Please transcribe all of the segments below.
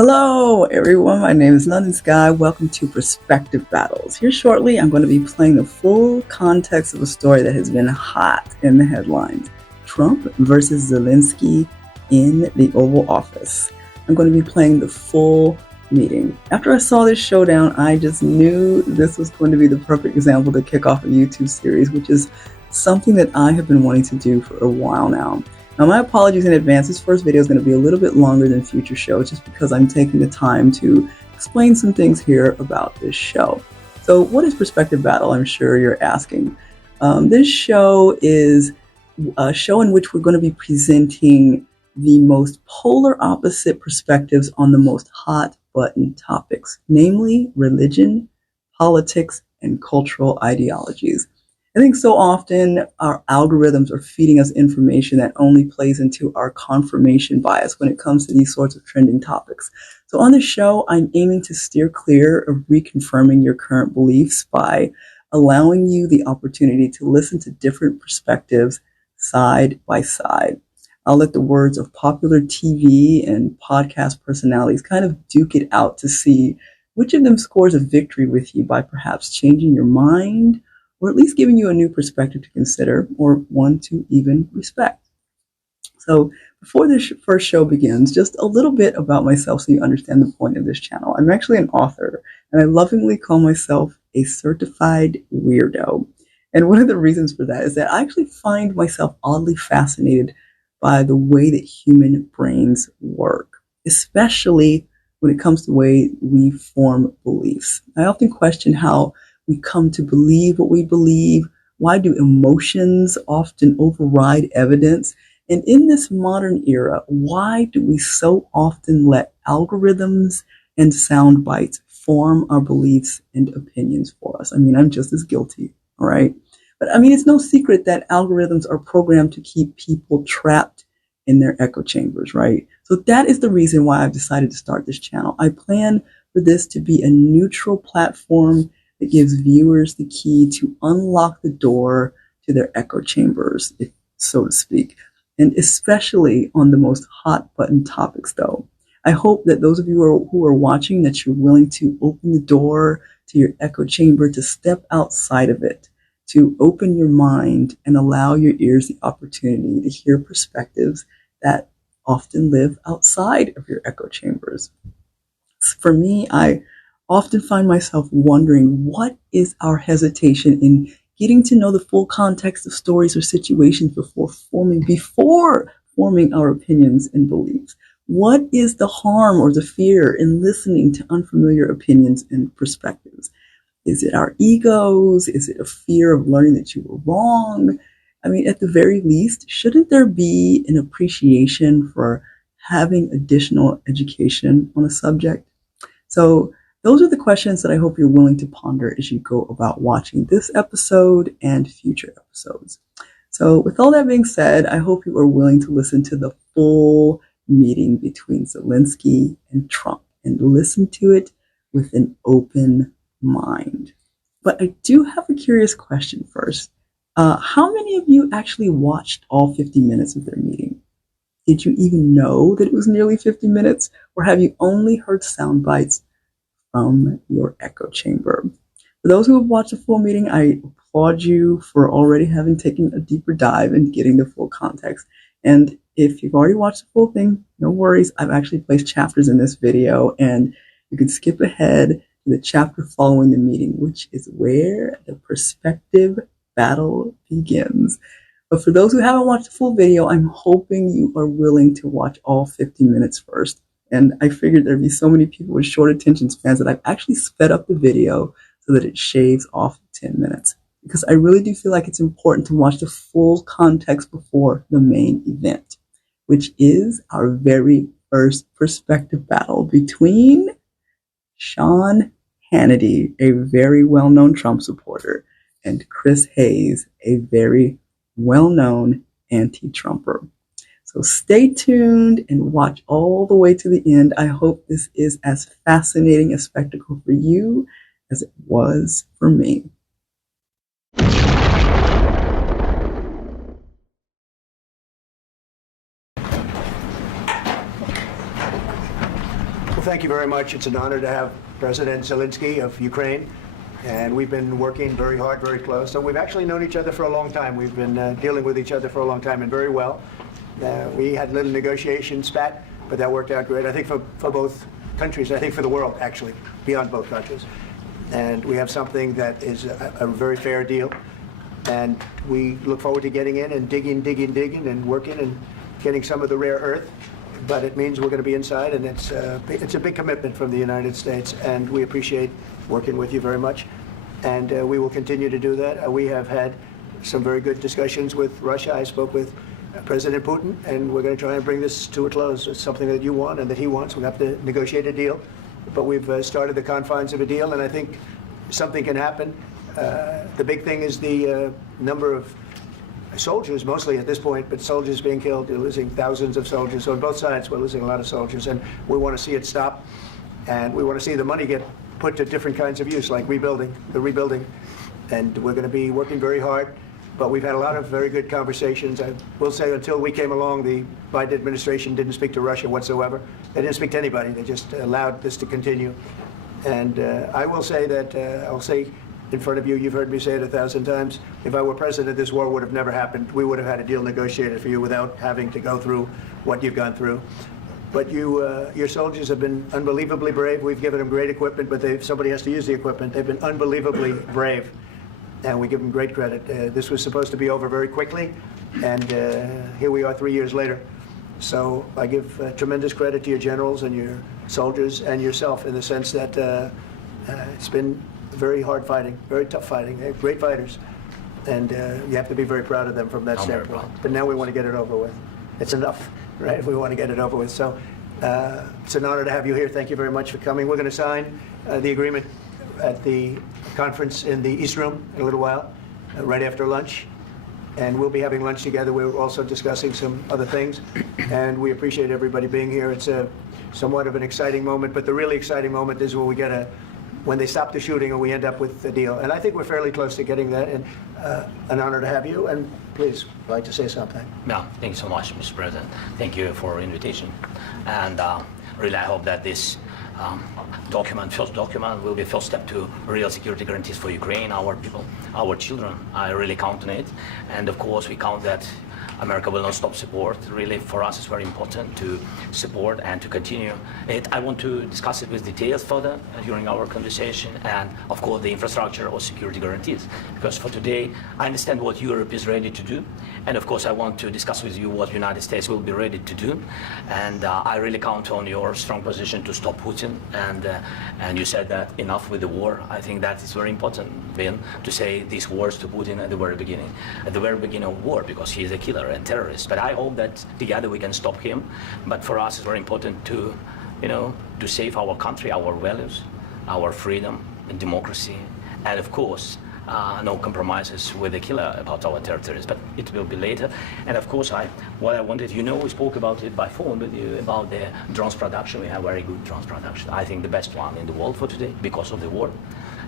Hello, everyone. My name is London Sky. Welcome to Perspective Battles. Here shortly, I'm going to be playing the full context of a story that has been hot in the headlines. Trump versus Zelensky in the Oval Office. I'm going to be playing the full meeting. After I saw this showdown, I just knew this was going to be the perfect example to kick off a YouTube series, which is something that I have been wanting to do for a while now. Now, my apologies in advance. This first video is going to be a little bit longer than future shows just because I'm taking the time to explain some things here about this show. So what is Perspective Battle? I'm sure you're asking. This show is a show in which we're going to be presenting the most polar opposite perspectives on the most hot button topics, namely religion, politics, and cultural ideologies. I think so often our algorithms are feeding us information that only plays into our confirmation bias when it comes to these sorts of trending topics. So on this show, I'm aiming to steer clear of reconfirming your current beliefs by allowing you the opportunity to listen to different perspectives side by side. I'll let the words of popular TV and podcast personalities kind of duke it out to see which of them scores a victory with you by perhaps changing your mind, or at least giving you a new perspective to consider, or one to even respect. So before this first show begins, just a little bit about myself so you understand the point of this channel. I'm actually an author, and I lovingly call myself a certified weirdo. And one of the reasons for that is that I actually find myself oddly fascinated by the way that human brains work, especially when it comes to the way we form beliefs. I often question how we come to believe what we believe. Why do emotions often override evidence? And in this modern era, why do we so often let algorithms and sound bites form our beliefs and opinions for us? I mean, I'm just as guilty, all right? But I mean, it's no secret that algorithms are programmed to keep people trapped in their echo chambers, right? So that is the reason why I've decided to start this channel. I plan for this to be a neutral platform that gives viewers the key to unlock the door to their echo chambers, so to speak, and especially on the most hot button topics, though. I hope that those of you who are watching, that you're willing to open the door to your echo chamber, to step outside of it, to open your mind and allow your ears the opportunity to hear perspectives that often live outside of your echo chambers. For me, I often find myself wondering, what is our hesitation in getting to know the full context of stories or situations before forming our opinions and beliefs? What is the harm or the fear in listening to unfamiliar opinions and perspectives? Is it our egos? Is it a fear of learning that you were wrong? I mean, at the very least, shouldn't there be an appreciation for having additional education on a subject? So those are the questions that I hope you're willing to ponder as you go about watching this episode and future episodes. So with all that being said, I hope you are willing to listen to the full meeting between Zelensky and Trump and listen to it with an open mind. But I do have a curious question first. How many of you actually watched all 50 minutes of their meeting? Did you even know that it was nearly 50 minutes? Or have you only heard sound bites from your echo chamber? For those who have watched the full meeting, I applaud you for already having taken a deeper dive and getting the full context. And if you've already watched the full thing, no worries. I've actually placed chapters in this video, and you can skip ahead to the chapter following the meeting, which is where the perspective battle begins. But for those who haven't watched the full video, I'm hoping you are willing to watch all 50 minutes first. And I figured there'd be so many people with short attention spans that I've actually sped up the video so that it shaves off 10 minutes. Because I really do feel like it's important to watch the full context before the main event, which is our very first perspective battle between Sean Hannity, a very well-known Trump supporter, and Chris Hayes, a very well-known anti-Trumper. So stay tuned and watch all the way to the end. I hope this is as fascinating a spectacle for you as it was for me. Thank you very much. It's an honor to have President Zelensky of Ukraine. And we've been working very hard, very close. So we've actually known each other for a long time. We've been dealing with each other for a long time and very well. We had a little negotiation spat, but that worked out great. I think for both countries, I think for the world, actually, beyond both countries. And we have something that is a very fair deal. And we look forward to getting in and digging and working and getting some of the rare earth. But it means we're going to be inside, and it's a big commitment from the United States, and we appreciate working with you very much. And we will continue to do that. We have had some very good discussions with Russia. I spoke with President Putin, and we're going to try and bring this to a close. It's something that you want and that he wants. We have to negotiate a deal, but we've started the confines of a deal, and I think something can happen. The big thing is the number of soldiers, mostly at this point, but soldiers being killed. We're losing thousands of soldiers. So on both sides, we're losing a lot of soldiers, and we want to see it stop, and we want to see the money get put to different kinds of use, like rebuilding, and we're going to be working very hard. But we've had a lot of very good conversations. I will say, until we came along, the Biden administration didn't speak to Russia whatsoever. They didn't speak to anybody. They just allowed this to continue. And I will say that, I'll say in front of you, you've heard me say it 1,000 times, if I were president, this war would have never happened. We would have had a deal negotiated for you without having to go through what you've gone through. But your soldiers have been unbelievably brave. We've given them great equipment, but somebody has to use the equipment. They've been unbelievably brave, and we give them great credit. This was supposed to be over very quickly, and here we are 3 years later. So I give tremendous credit to your generals and your soldiers and yourself, in the sense that it's been very hard fighting, very tough fighting. They're great fighters, and you have to be very proud of them from that standpoint. But now we want to get it over with. It's enough, right? We want to get it over with. So it's an honor to have you here. Thank you very much for coming. We're going to sign the agreement at the conference in the East Room in a little while, right after lunch. And we'll be having lunch together. We're also discussing some other things. And we appreciate everybody being here. It's a somewhat of an exciting moment, but the really exciting moment is when they stop the shooting and we end up with a deal. And I think we're fairly close to getting that, and an honor to have you. And please, I'd like to say something. Yeah, thank you so much, Mr. President. Thank you for the invitation. And really, I hope that this first document, will be a first step to real security guarantees for Ukraine, our people, our children. I really count on it. And of course, we count that America will not stop support. Really, for us, it's very important to support and to continue it. I want to discuss it with details further during our conversation, and of course, the infrastructure or security guarantees. Because for today, I understand what Europe is ready to do, and of course, I want to discuss with you what the United States will be ready to do. And I really count on your strong position to stop Putin. And you said that enough with the war. I think that is very important, Ben, to say these words to Putin at the very beginning of war, because he is a killer and terrorist. But I hope that together we can stop him. But for us, it's very important to, to save our country, our values, our freedom and democracy, and of course, no compromises with the killer about our territories. But it will be later. And of course, what I wanted, we spoke about it by phone with you about the drones production. We have very good drones production. I think the best one in the world for today because of the war.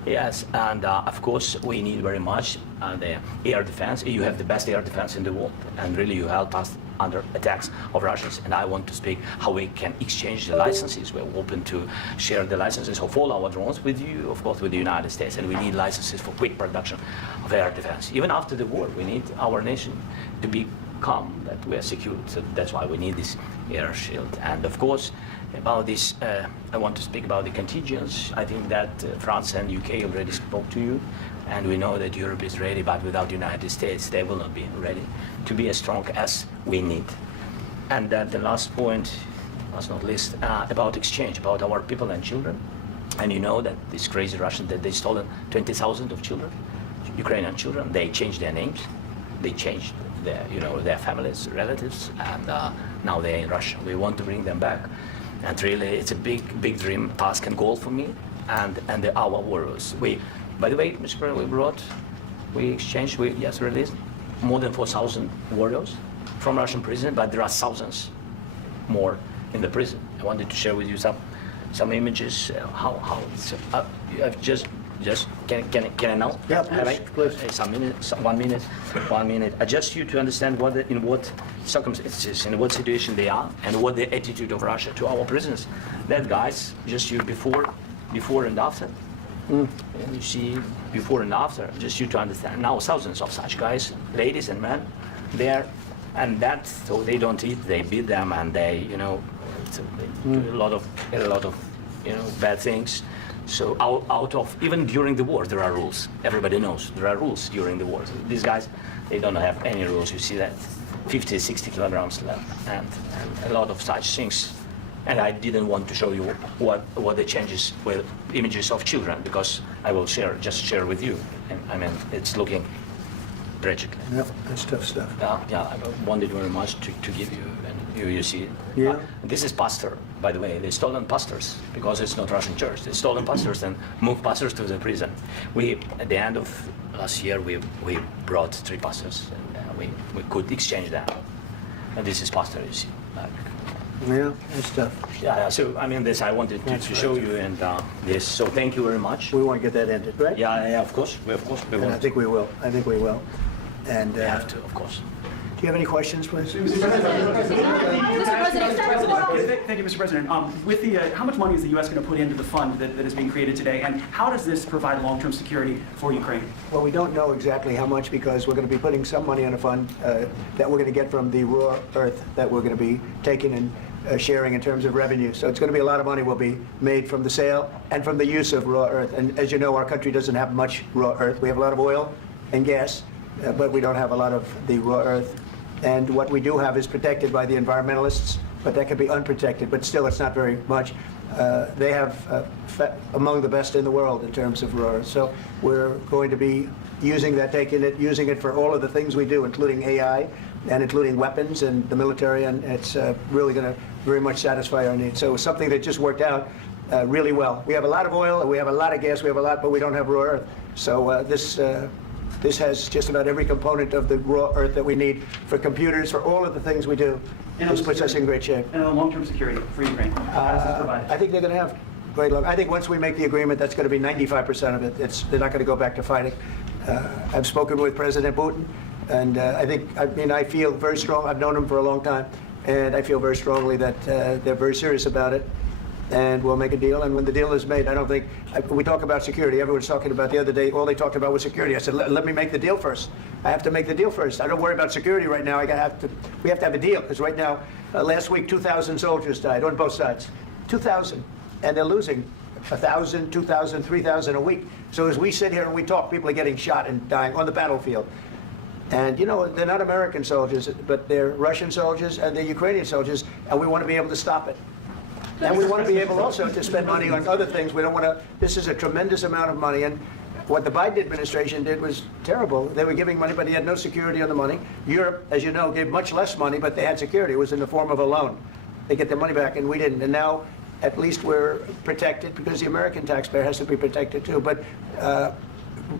Yes, and of course, we need very much the air defense. You have the best air defense in the world, and really you help us under attacks of Russians. And I want to speak how we can exchange the licenses. We're open to share the licenses of all our drones with you, of course, with the United States. And we need licenses for quick production of air defense. Even after the war, we need our nation to be calm, that we are secure. So that's why we need this air shield. And of course, about this, I want to speak about the contingents. I think that France and UK already spoke to you, and we know that Europe is ready, but without the United States, they will not be ready to be as strong as we need. And then the last point, last not least, about exchange, about our people and children. And you know that this crazy Russian, that they stolen 20,000 of children, Ukrainian children. They changed their names, they changed their families, relatives, and now they're in Russia. We want to bring them back. And really, it's a big dream, task and goal for me, and our warriors. By the way, Mr. President, we exchanged, released more than 4,000 warriors from Russian prison, but there are thousands more in the prison. I wanted to share with you some images, how it's, I've just Just can I know? Yeah, Have I? please. Some minute, 1 minute, 1 minute. I just you to understand in what circumstances, in what situation they are, and what the attitude of Russia to our prisoners. That guys, just you before and after. And you see before and after, just you to understand. Now thousands of such guys, ladies and men, there, and that so they don't eat, they beat them, and they they do a lot of bad things. So out of even during the war there are rules. Everybody knows there are rules during the war. These guys, they don't have any rules. You see that 50, 60 kilograms left, and a lot of such things. And I didn't want to show you what the changes with images of children, because I will share with you. And I mean, it's looking tragic. Yep, that's tough stuff. Yeah, I wanted very much to give you, and you see. Yeah. This is pastor, by the way. They stolen pastors because it's not Russian church. They stolen pastors and moved pastors to the prison. We, at the end of last year, we brought 3 pastors, and we could exchange them. And this is pastor, you see. Yeah, that's tough. Yeah. So I mean, this I wanted to show you, and this. So thank you very much. We want to get that ended, right? Yeah, of course. We And want. I think we will. And We have to, of course. do you have any questions, please? Thank you, Mr. President. With the, how much money is the U.S. going to put into the fund that is being created today, and how does this provide long-term security for Ukraine? Well, we don't know exactly how much, because we're going to be putting some money in a fund that we're going to get from the raw earth that we're going to be taking and sharing in terms of revenue. So it's going to be a lot of money will be made from the sale and from the use of raw earth. And as you know, our country doesn't have much raw earth. We have a lot of oil and gas, but we don't have a lot of the raw earth. And what we do have is protected by the environmentalists, but that could be unprotected. But still, it's not very much. They have among the best in the world in terms of raw earth. So we're going to be using that, using it for all of the things we do, including AI and including weapons and the military, and it's really going to very much satisfy our needs. So it's something that just worked out really well. We have a lot of oil, we have a lot of gas, we have a lot, but we don't have raw earth. So this has just about every component of the raw earth that we need for computers, for all of the things we do. This puts us in great shape. And long-term security for Ukraine, how does this provide? I think they're going to have great luck. I think once we make the agreement, that's going to be 95% of it. They're not going to go back to fighting. I've spoken with President Putin, and I feel very strong. I've known him for a long time, and I feel very strongly that they're very serious about it, and we'll make a deal. And when the deal is made, I don't think, we talk about security. Everyone's talking about the other day, all they talked about was security. I said, let me make the deal first. I have to make the deal first. I don't worry about security right now. We have to have a deal, because right now, last week, 2,000 soldiers died on both sides. 2,000. And they're losing 1,000, 2,000, 3,000 a week. So as we sit here and we talk, people are getting shot and dying on the battlefield. And you know, they're not American soldiers, but they're Russian soldiers and they're Ukrainian soldiers, and we want to be able to stop it. And we want to be able also to spend money on other things. We don't want to, this is a tremendous amount of money, and what the Biden administration did was terrible. They were giving money, but he had no security on the money. Europe, as you know, gave much less money, but they had security. It was in the form of a loan. They get their money back, and we didn't. And now, at least we're protected, because the American taxpayer has to be protected too. But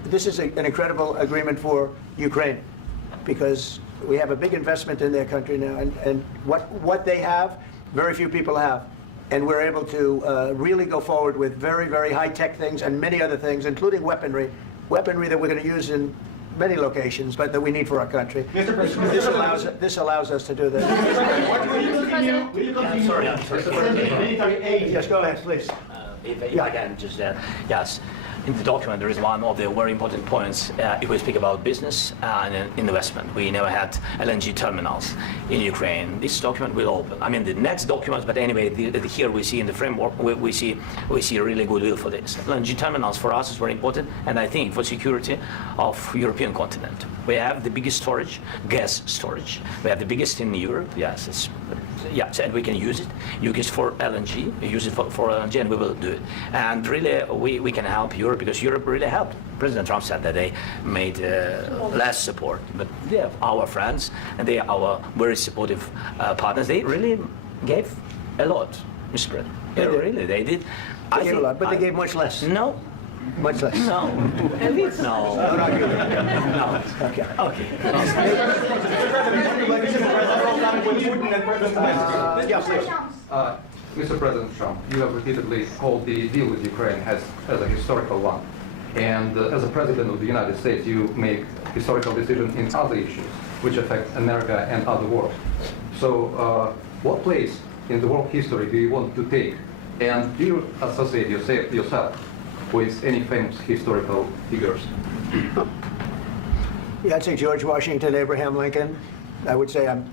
this is an incredible agreement for Ukraine, because we have a big investment in their country now, and what they have, very few people have. And we're able to really go forward with very, very high-tech things and many other things, including weaponry that we're going to use in many locations, but that we need for our country. This allows us to do that. I'm sorry. Yes, go ahead, please. If I can just yes. In the document, there is one of the very important points. If we speak about business and investment, we never had LNG terminals in Ukraine. This document will open. I mean, the next documents, but anyway, here we see in the framework, we see a really good will for this. LNG terminals for us is very important, and I think for security of European continent. We have the biggest storage, gas storage. We have the biggest in Europe. Yes, and we can use it. Use it for LNG. Use it for LNG, and we will do it. And really, we can help Europe, because Europe really helped. President Trump said that they made less support, but they are our friends and they are our very supportive partners. They really gave a lot, Mr. President. They did. They gave a lot, but they gave much less. No. Much less. No. No. Don't argue with me. No. Okay. Okay. Yeah, please. Mr. President Trump, you have repeatedly called the deal with Ukraine as a historical one. And as a president of the United States, you make historical decisions in other issues which affect America and other world. So what place in the world history do you want to take? And do you associate yourself with any famous historical figures? Yeah, I'd say George Washington, Abraham Lincoln. I would say I'm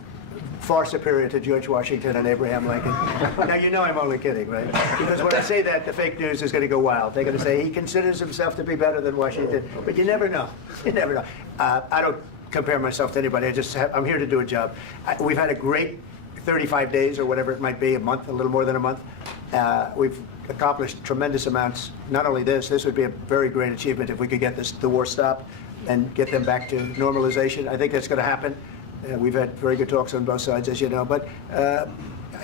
far superior to George Washington and Abraham Lincoln. Now, you know I'm only kidding, right? Because when I say that, the fake news is going to go wild. They're going to say he considers himself to be better than Washington. But you never know. You never know. I don't compare myself to anybody. I'm here to do a job. We've had a great 35 days or whatever it might be, a month, a little more than a month. We've accomplished tremendous amounts. Not only this would be a very great achievement if we could get the war stopped and get them back to normalization. I think that's going to happen. We've had very good talks on both sides, as you know, but I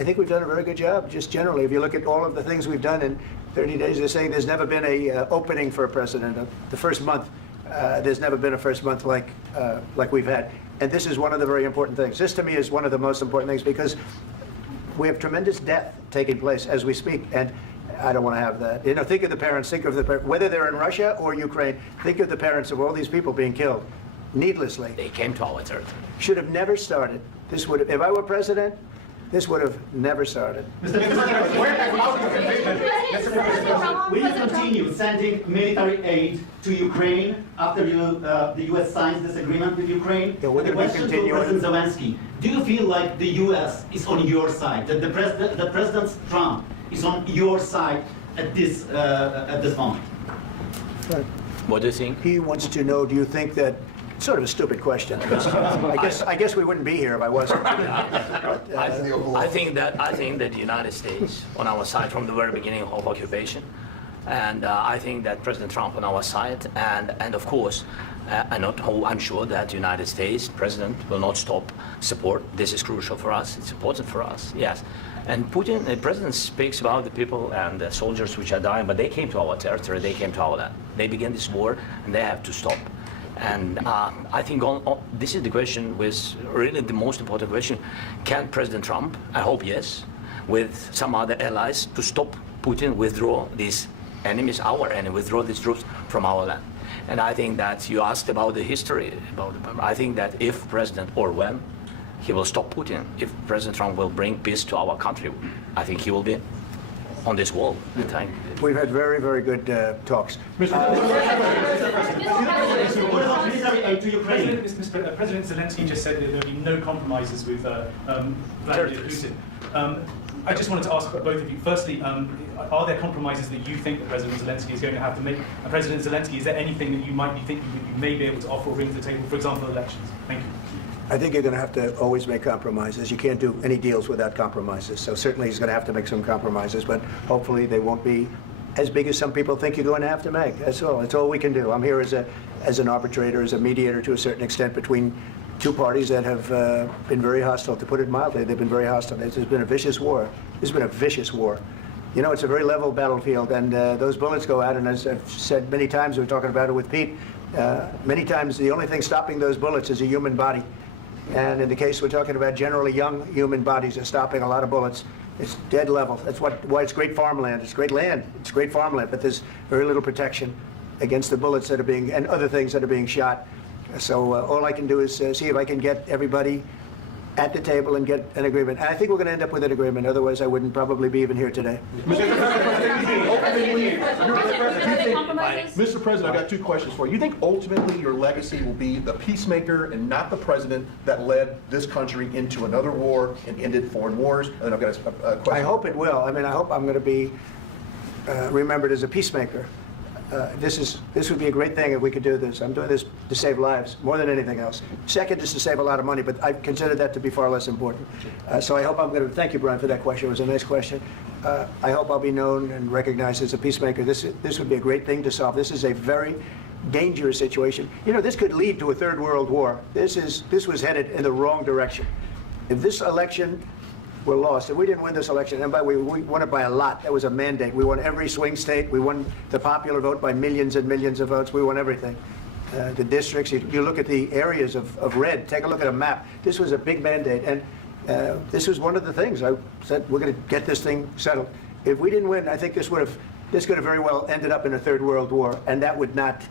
think we've done a very good job, just generally. If you look at all of the things we've done in 30 days, they're saying there's never been a opening for a president. The first month, there's never been a first month like we've had. And this is one of the very important things. This, to me, is one of the most important things because we have tremendous death taking place as we speak, and I don't want to have that. You know, think of the parents, whether they're in Russia or Ukraine, think of the parents of all these people being killed needlessly. They came to our territory. Should have never started. This would have, if I were president, this would have never started. Mr. President, will you continue sending military aid to Ukraine after the U.S. signs this agreement with Ukraine? Yeah, we're the going to question continue. to President Zelensky: do you feel like the U.S. is on your side? That the President Trump is on your side at this moment? What do you think? He wants to know, do you think that, sort of a stupid question. I guess we wouldn't be here if I wasn't. I think that the United States on our side from the very beginning of occupation, and I think that President Trump on our side, and of course, I'm sure that the United States President will not stop support. This is crucial for us. It's important for us. Yes. And Putin, the president, speaks about the people and the soldiers which are dying, but they came to our territory. They came to our land. They began this war, and they have to stop. And I think this is the question, with really the most important question. Can President Trump, I hope yes, with some other allies, to stop Putin, withdraw these enemies, our enemy, withdraw these troops from our land? And I think that you asked about the history, I think that if President, or when, he will stop Putin, if President Trump will bring peace to our country, I think he will be on this wall at the time. We've had very, very good talks. President Zelensky just said that there will be no compromises with Vladimir Putin. I just wanted to ask both of you, firstly, are there compromises that you think that President Zelensky is going to have to make? And President Zelensky, is there anything that you might be thinking that you may be able to offer or bring to the table, for example, elections? Thank you. I think you're going to have to always make compromises. You can't do any deals without compromises. So certainly he's going to have to make some compromises, but hopefully they won't be as big as some people think you're going to have to make. That's all. That's all we can do. I'm here as an arbitrator, as a mediator to a certain extent between two parties that have been very hostile. To put it mildly, they've been very hostile. There's been a vicious war. There's been a vicious war. You know, it's a very level battlefield, and those bullets go out, and as I've said many times, we were talking about it with Pete, many times the only thing stopping those bullets is a human body. And in the case we're talking about, generally young human bodies are stopping a lot of bullets. It's dead level. That's why it's great farmland. It's great land. It's great farmland, but there's very little protection against the bullets that are being, and other things that are being shot. So all I can do is see if I can get everybody at the table and get an agreement. And I think we're going to end up with an agreement. Otherwise, I wouldn't probably be even here today. Mr. President, I've got two questions for you. You think ultimately your legacy will be the peacemaker and not the president that led this country into another war and ended foreign wars? And then I've got a question. I hope it will. I mean, I hope I'm going to be remembered as a peacemaker. This would be a great thing if we could do this. I'm doing this to save lives more than anything else. Second is to save a lot of money, but I consider that to be far less important. So I hope I'm going to, thank you, Brian, for that question. It was a nice question. I hope I'll be known and recognized as a peacemaker. This would be a great thing to solve. This is a very dangerous situation. You know, this could lead to a third world war. This was headed in the wrong direction. If this election were lost, and we didn't win this election, and by the way, we won it by a lot. That was a mandate. We won every swing state. We won the popular vote by millions and millions of votes. We won everything. The districts, you look at the areas of red, take a look at a map. This was a big mandate, and this was one of the things. I said, we're going to get this thing settled. If we didn't win, I think this would have this could have very well ended up in a third world war, and that would not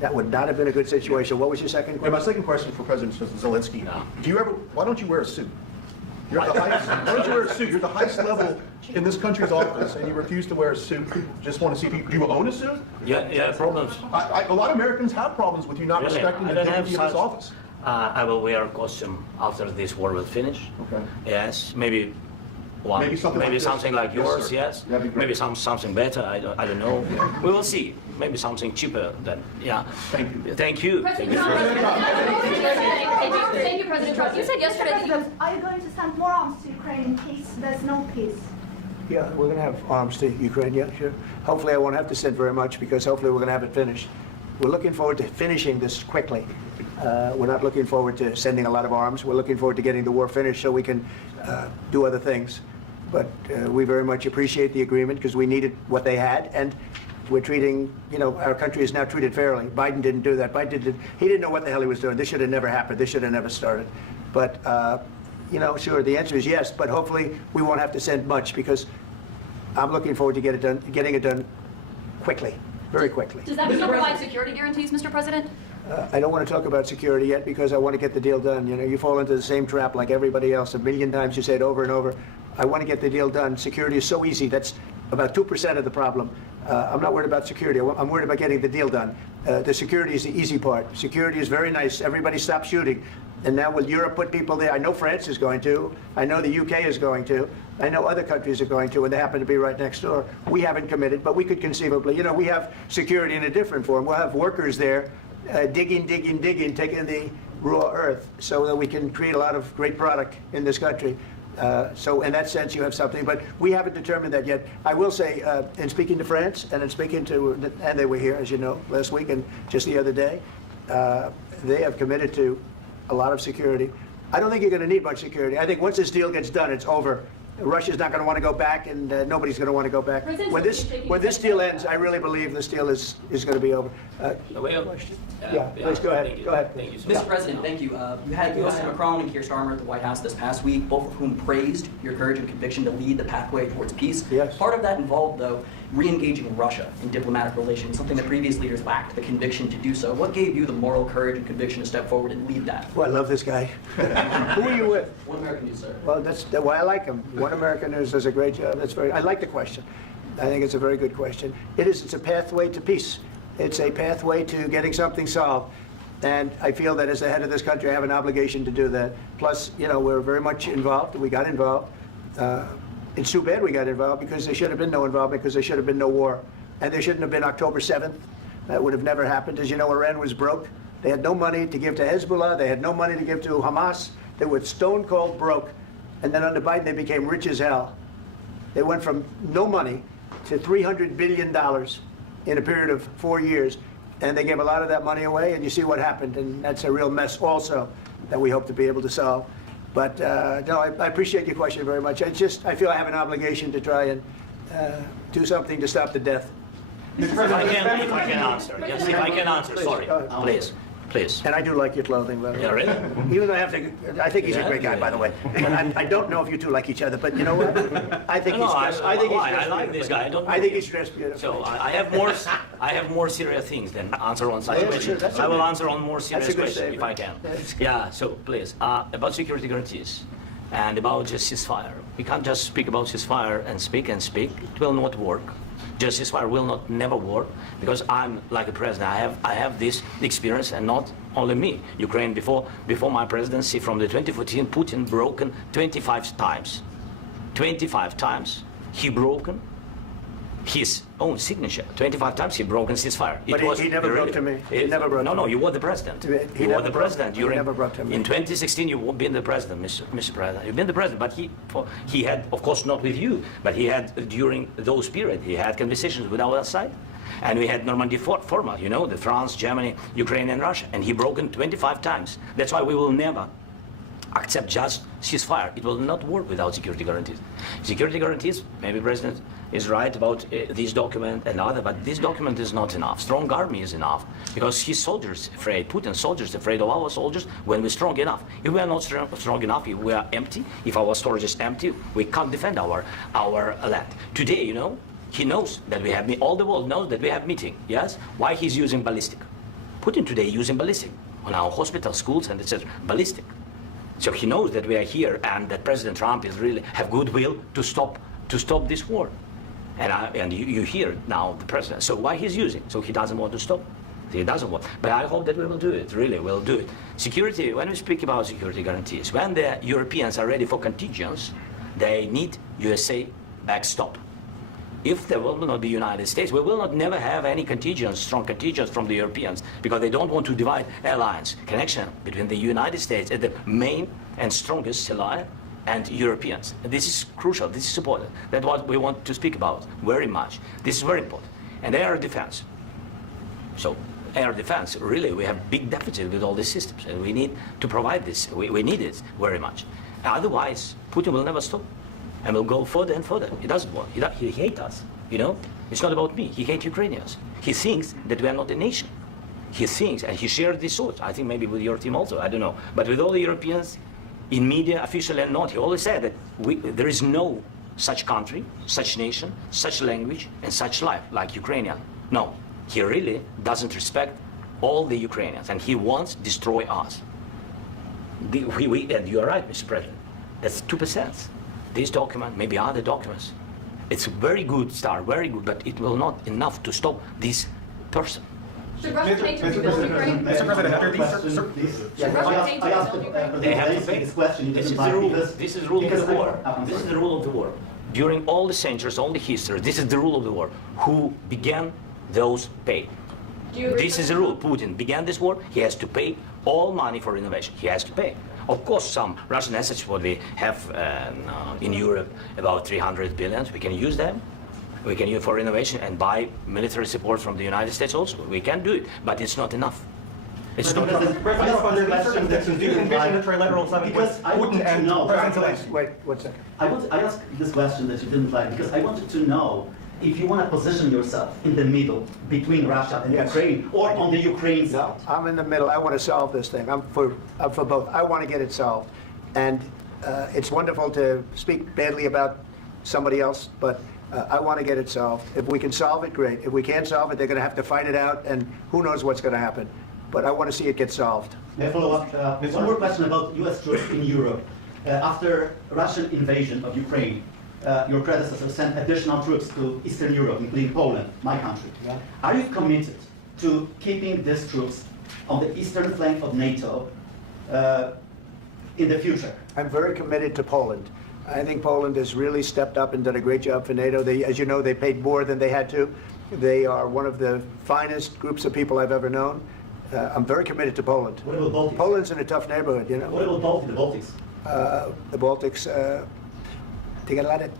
have been a good situation. What was your second And question? my second question for President Zelensky, why don't you wear a suit? You're at the highest, why don't you wear a suit? You're at the highest level in this country's office, and you refuse to wear a suit. Just want to see if you, do you own a suit? Yeah, problems. A lot of Americans have problems with you not Really? respecting I the don't have dignity of this such- office. I will wear a costume after this war will finish. Okay. Yes, maybe one. Maybe something like this. something like Yes, yours. sir. Yes. That'd be great. Maybe something better. I don't know. We will see. Maybe something cheaper than. Yeah. Thank you. Thank you. President Trump. Thank you, President Trump. You said yesterday that you. Are you going to send more arms to Ukraine in case there's no peace? Yeah, we're going to have arms to Ukraine, yeah, sure. Hopefully I won't have to send very much, because hopefully we're going to have it finished. We're looking forward to finishing this quickly. We're not looking forward to sending a lot of arms. We're looking forward to getting the war finished so we can do other things. But we very much appreciate the agreement, because we needed what they had, and we're treating, our country is now treated fairly. Biden didn't do that. He didn't know what the hell he was doing. This should have never happened. This should have never started. But, sure, the answer is yes, but hopefully we won't have to send much, because I'm looking forward to getting it done quickly, very quickly. Does that mean you'll provide security guarantees, Mr. President? I don't want to talk about security yet, because I want to get the deal done. You fall into the same trap like everybody else. A million times you say it over and over. I want to get the deal done. Security is so easy. That's about 2% of the problem. I'm not worried about security. I'm worried about getting the deal done. The security is the easy part. Security is very nice. Everybody stopped shooting. And now will Europe put people there? I know France is going to. I know the UK is going to. I know other countries are going to, and they happen to be right next door. We haven't committed, but we could conceivably. We have security in a different form. We'll have workers there digging, taking the raw earth so that we can create a lot of great product in this country. So in that sense, you have something, but we haven't determined that yet. I will say, in speaking to France and in speaking to, and they were here, as you know, last week and just the other day, they have committed to a lot of security. I don't think you're going to need much security. I think once this deal gets done, it's over. Russia's not going to want to go back, and nobody's going to want to go back. When this deal ends, I really believe this deal is going to be over. Yeah, please go ahead. Go ahead. Thank you so Mr. President, thank you. You had U.S. Macron and Keir Starmer at the White House this past week, both of whom praised your courage and conviction to lead the pathway towards peace. Yes. Part of that involved, though, re-engaging Russia in diplomatic relations, something that previous leaders lacked the conviction to do so. What gave you the moral courage and conviction to step forward and lead that? Well, I love this guy. Who are you with? One American news, sir. Well, that's why I like him. One American News does a great job. I like the question. I think it's a very good question. It's a pathway to peace. It's a pathway to getting something solved. And I feel that as the head of this country, I have an obligation to do that. Plus, we're very much involved. We got involved. It's too bad we got involved, because there should have been no involvement, because there should have been no war. And there shouldn't have been October 7th. That would have never happened. As you know, Iran was broke. They had no money to give to Hezbollah. They had no money to give to Hamas. They were stone cold broke. And then under Biden, they became rich as hell. They went from no money to $300 billion in a period of 4 years. And they gave a lot of that money away, and you see what happened. And that's a real mess also that we hope to be able to solve. But no, I appreciate your question very much. I feel I have an obligation to try and do something to stop the death. If I can answer. Yes, if I can answer. Sorry. Please. And I do like your clothing, by the way. Yeah, really? Even though I think he's a great guy, by the way. And I don't know if you two like each other, but you know what? I think he's dressed. I like this guy. I think he's dressed beautifully. So I have more serious things than answer on such Yeah, questions. sure, that's I will okay. answer on more serious That's a good questions if I statement. can. That's good. Yeah. So please, about security guarantees and about just ceasefire. We can't just speak about ceasefire and speak. It will not work. Just ceasefire will never work, because I'm like a president. I have this experience, and not only me. Ukraine before my presidency from the 2014, Putin broken 25 times. 25 times he broken his own signature. 25 times he broken ceasefire. But he never broke to me. He never broke to me. No, you were the president. He You were never the broke- president. he During, never broke to me. In 2016, you've been the president, Mr. President. You've been the president, but he had, of course, not with you, but he had during those periods, he had conversations with our side. And we had Normandy format, the France, Germany, Ukraine, and Russia. And he broken 25 times. That's why we will never accept just ceasefire. It will not work without security guarantees. Security guarantees, maybe President is right about this document and other, but this document is not enough. Strong army is enough, because his soldiers afraid, Putin's soldiers afraid of our soldiers when we're strong enough. If we are not strong enough, if we are empty, if our storage is empty, we can't defend our land. Today, He knows that we have, all the world knows that we have meeting, yes? Why he's using ballistic? Putin today using ballistic on our hospitals, schools, and etc. Ballistic. So he knows that we are here and that President Trump is really have goodwill to stop this war. And you hear now the president. So why he's using? So he doesn't want to stop. He doesn't want. But I hope that we will do it. Really, we'll do it. Security. When we speak about security guarantees, when the Europeans are ready for contingents, they need USA backstop. If there will not be United States, we will not never have any contingents, strong contingents from the Europeans, because they don't want to divide alliance connection between the United States as the main and strongest ally and Europeans. And this is crucial. This is important. That's what we want to speak about very much. This is very important. And air defense. So air defense, really, we have big deficit with all these systems, and we need to provide this. We need it very much. Otherwise, Putin will never stop. And we'll go further and further. He doesn't want. He hates us, you know? It's not about me. He hates Ukrainians. He thinks that we are not a nation. He thinks, and he shares these thoughts, I think maybe with your team also, I don't know. But with all the Europeans, in media, officially and not, he always said that there is no such country, such nation, such language, and such life like Ukrainian. No, he really doesn't respect all the Ukrainians, and he wants to destroy us. And you are right, Mr. President. That's 2%. This document, maybe other documents, it's a very good start, very good, but it will not enough to stop this person. Should Russia take to rebuild Ukraine? Mr. President, Should Russia take to They have rebuild to Ukraine? pay. This question. This is the rule. This is the rule of the war. This is the rule of the war. During all the centuries, all the history, this is the rule of the war. Who began, those pay. Do you agree This with is the rule. Putin began this war. He has to pay all money for innovation. He has to pay. Of course, some Russian assets, what we have in Europe, about 300 billion, we can use them. We can use for innovation and buy military support from the United States also. We can do it, but it's not enough. It's not enough. Under these circumstances, do you envision a trilateral summit with Because I want Putin to and know. President Zelensky? Wait, 1 second. I asked this question that you didn't like because I wanted to know if you want to position yourself in the middle between Russia and Yes. Ukraine or on the Ukraine side. I'm in the middle. I want to solve this thing. I'm for both. I want to get it solved. And it's wonderful to speak badly about somebody else, but I want to get it solved. If we can solve it, great. If we can't solve it, they're going to have to fight it out, and who knows what's going to happen. But I want to see it get solved. May I follow up? One more question about U.S. troops in Europe. After Russian invasion of Ukraine, your predecessor sent additional troops to Eastern Europe, including Poland, my country. Yeah. Are you committed to keeping these troops on the eastern flank of NATO in the future? I'm very committed to Poland. I think Poland has really stepped up and done a great job for NATO. As you know, they paid more than they had to. They are one of the finest groups of people I've ever known. I'm very committed to Poland. What about Baltics? Poland's in a tough neighborhood, you know. What about the Baltics? The Baltics, they got a lot of,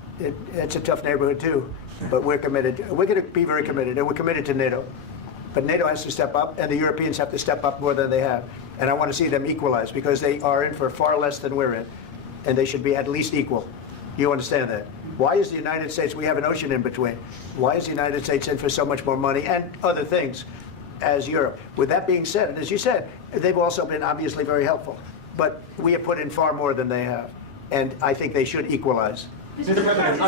it's a tough neighborhood too, but we're committed. We're going to be very committed, and we're committed to NATO. But NATO has to step up, and the Europeans have to step up more than they have. And I want to see them equalize, because they are in for far less than we're in, and they should be at least equal. You understand that? Why is the United States, we have an ocean in between, why is the United States in for so much more money and other things as Europe? With that being said, and as you said, they've also been obviously very helpful. But we have put in far more than they have, and I think they should equalize. Mr. President,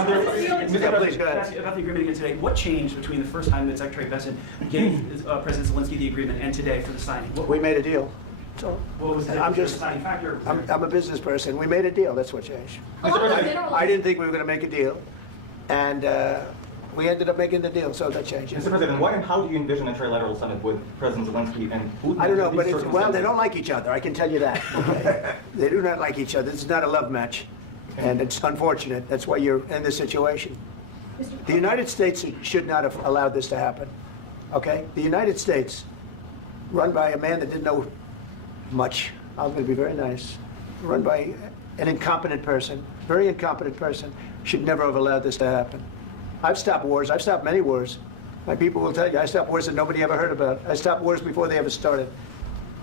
Please, go ahead. about the agreement again today, what changed between the first time that Secretary Bessent gave President Zelensky the agreement and today for the signing? We made a deal. So What was the I'm just, deciding factor? I'm a business person. We made a deal. That's what changed. I didn't think we were going to make a deal, and we ended up making the deal, so that changed. Mr. President, why and how do you envision a trilateral summit with President Zelensky and Putin? I don't know, but well, they don't like each other. I can tell you that. Okay? They do not like each other. It's not a love match, and it's unfortunate. That's why you're in this situation. The United States should not have allowed this to happen. Okay? The United States, run by a man that didn't know much. I'm going to be very nice. Run by an incompetent person, very incompetent person, should never have allowed this to happen. I've stopped wars. I've stopped many wars. My people will tell you, I stopped wars that nobody ever heard about. I stopped wars before they ever started.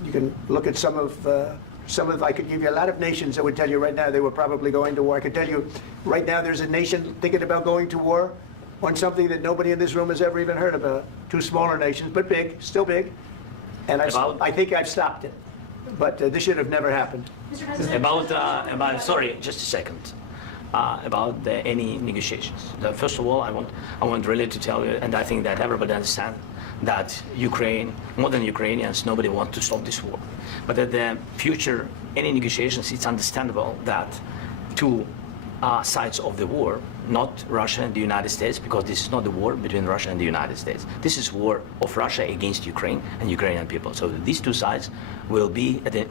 You can look at some of, I could give you a lot of nations that would tell you right now they were probably going to war. I could tell you right now there's a nation thinking about going to war on something that nobody in this room has ever even heard about. Two smaller nations, but big, still big. And I think I've stopped it. But this should have never happened. Sorry, just a second. about any negotiations. First of all, I want really to tell you, and I think that everybody understands that Ukraine, more than Ukrainians, nobody wants to stop this war. But at the future, any negotiations, it's understandable that two sides of the war, not Russia and the United States, because this is not the war between Russia and the United States. This is war of Russia against Ukraine and Ukrainian people. So these two sides will be at the,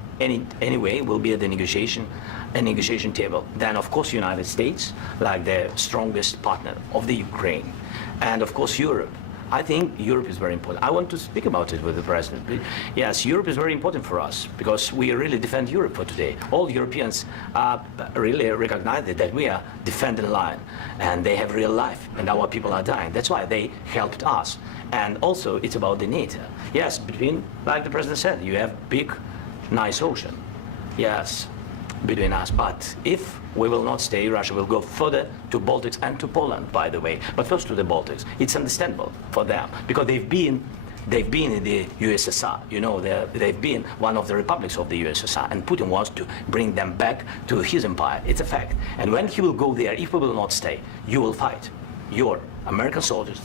will be at the negotiation table. Then of course United States, like the strongest partner of the Ukraine, and of course Europe. I think Europe is very important. I want to speak about it with the president. Yes, Europe is very important for us because we really defend Europe for today. All Europeans really recognize that we are defending the line, and they have real life, and our people are dying. That's why they helped us. And also, it's about the NATO. Yes, between, like the president said, you have big, nice ocean. Yes, between us. But if we will not stay, Russia will go further to Baltics and to Poland, by the way. But first to the Baltics. It's understandable for them because they've been in the USSR. You know, they've been one of the republics of the USSR, and Putin wants to bring them back to his empire. It's a fact. And when he will go there, if we will not stay, you will fight. Your American soldiers.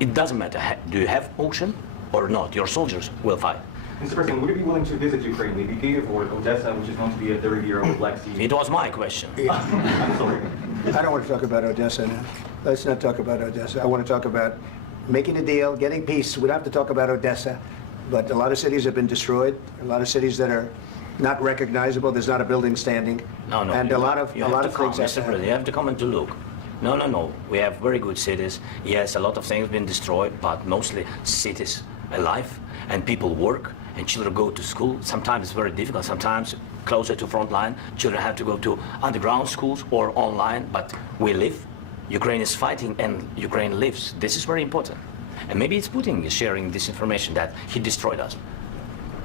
It doesn't matter. Do you have ocean or not? Your soldiers will fight. Mr. President, would you be willing to visit Ukraine, maybe Kyiv or Odessa, which is going to be a 30-year-old Black Sea? It was my question. I'm sorry. I don't want to talk about Odessa now. Let's not talk about Odessa. I want to talk about making a deal, getting peace. We don't have to talk about Odessa, but a lot of cities have been destroyed. A lot of cities that are not recognizable. There's not a building standing. No. And a lot of things. Mr. President, you have to come and to look. No. We have very good cities. Yes, a lot of things have been destroyed, but mostly cities alive, and people work, and children go to school. Sometimes it's very difficult. Sometimes closer to front line, children have to go to underground schools or online, but we live. Ukraine is fighting and Ukraine lives. This is very important. And maybe it's Putin sharing this information that he destroyed us.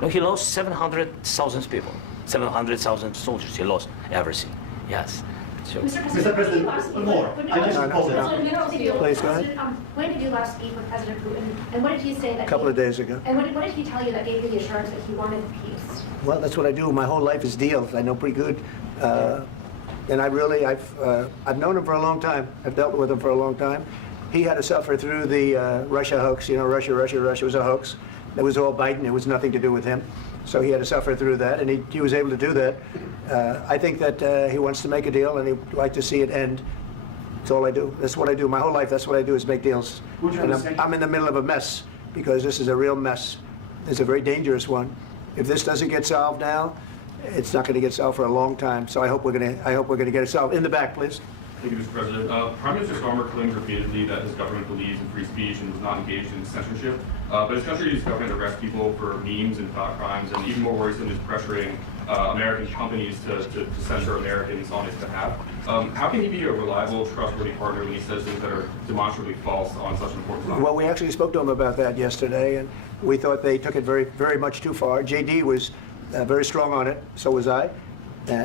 No, he lost 700,000 people, 700,000 soldiers. He lost everything. Yes. So, Mr. President, one more. I mentioned Poland. Please, go ahead. When did you last speak with President Putin, and what did he say that? A couple of days ago. And what did he tell you that gave you the assurance that he wanted peace? Well, that's what I do. My whole life is deals. I know pretty good. And I've known him for a long time. I've dealt with him for a long time. He had to suffer through the Russia hoax. You know, Russia was a hoax. It was all Biden. It was nothing to do with him. So he had to suffer through that, and he was able to do that. I think that he wants to make a deal, and he'd like to see it end. That's all I do. That's what I do. My whole life, that's what I do, is make deals. And I'm in the middle of a mess, because this is a real mess. It's a very dangerous one. If this doesn't get solved now, it's not going to get solved for a long time. So I hope we're going to get it solved. In the back, please. Thank you, Mr. President. Prime Minister Starmer claimed repeatedly that his government believes in free speech and was not engaged in censorship. But his country's government arrests people for memes and thought crimes, and even more worrisome is pressuring American companies to censor Americans on his behalf. How can he be a reliable, trustworthy partner when he says things that are demonstrably false on such important topics? Well, we actually spoke to him about that yesterday, and we thought they took it very, very much too far. JD was very strong on it. So was I.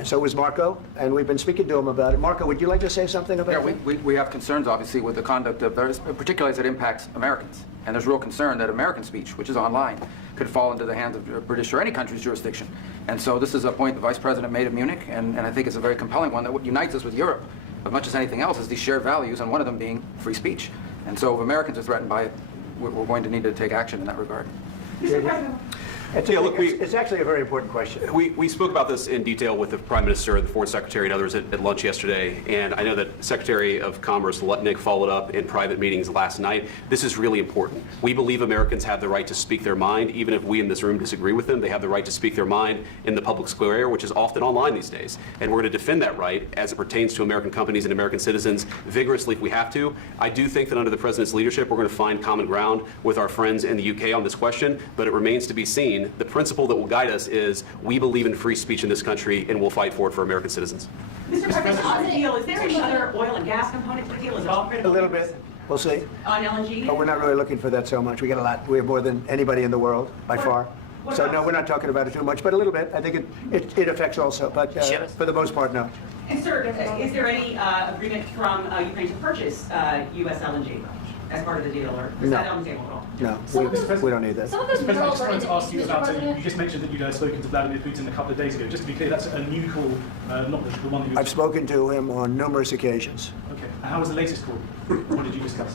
So was Marco, and we've been speaking to him about it. Marco, would you like to say something about that? Yeah, we have concerns, obviously, with the conduct of, particularly as it impacts Americans. And there's real concern that American speech, which is online, could fall into the hands of British or any country's jurisdiction. And so this is a point the Vice President made at Munich, and I think it's a very compelling one, that what unites us with Europe, as much as anything else, is these shared values, and one of them being free speech. And so if Americans are threatened by it, we're going to need to take action in that regard. Mr. President. It's actually a very important question. We spoke about this in detail with the Prime Minister, the Foreign Secretary, and others at lunch yesterday, and I know that Secretary of Commerce Lutnick followed up in private meetings last night. This is really important. We believe Americans have the right to speak their mind, even if we in this room disagree with them. They have the right to speak their mind in the public square, which is often online these days, and we're going to defend that right as it pertains to American companies and American citizens vigorously if we have to. I do think that under the President's leadership, we're going to find common ground with our friends in the UK on this question, but it remains to be seen. The principle that will guide us is we believe in free speech in this country, and we'll fight for it for American citizens. Mr. President, on the deal, is there another oil and gas component to the deal? Is it all critical? A little bit. We'll see. On LNG? But we're not really looking for that so much. We get a lot. We have more than anybody in the world, by far. So no, we're not talking about it too much, but a little bit. I think it affects also, but for the most part, no. And sir, is there any agreement from Ukraine to purchase U.S. LNG? as part of the deal, or is No. that on the table at all? No, Some of those- we don't need that. Some of those Mr. President, I minerals just are in wanted the to ask you Mr. about, President. you just mentioned that you'd spoken to Vladimir Putin a couple of days ago. Just to be clear, that's a new call, not the one that you... I've spoken to him on numerous occasions. Okay. And how was the latest call? What did you discuss?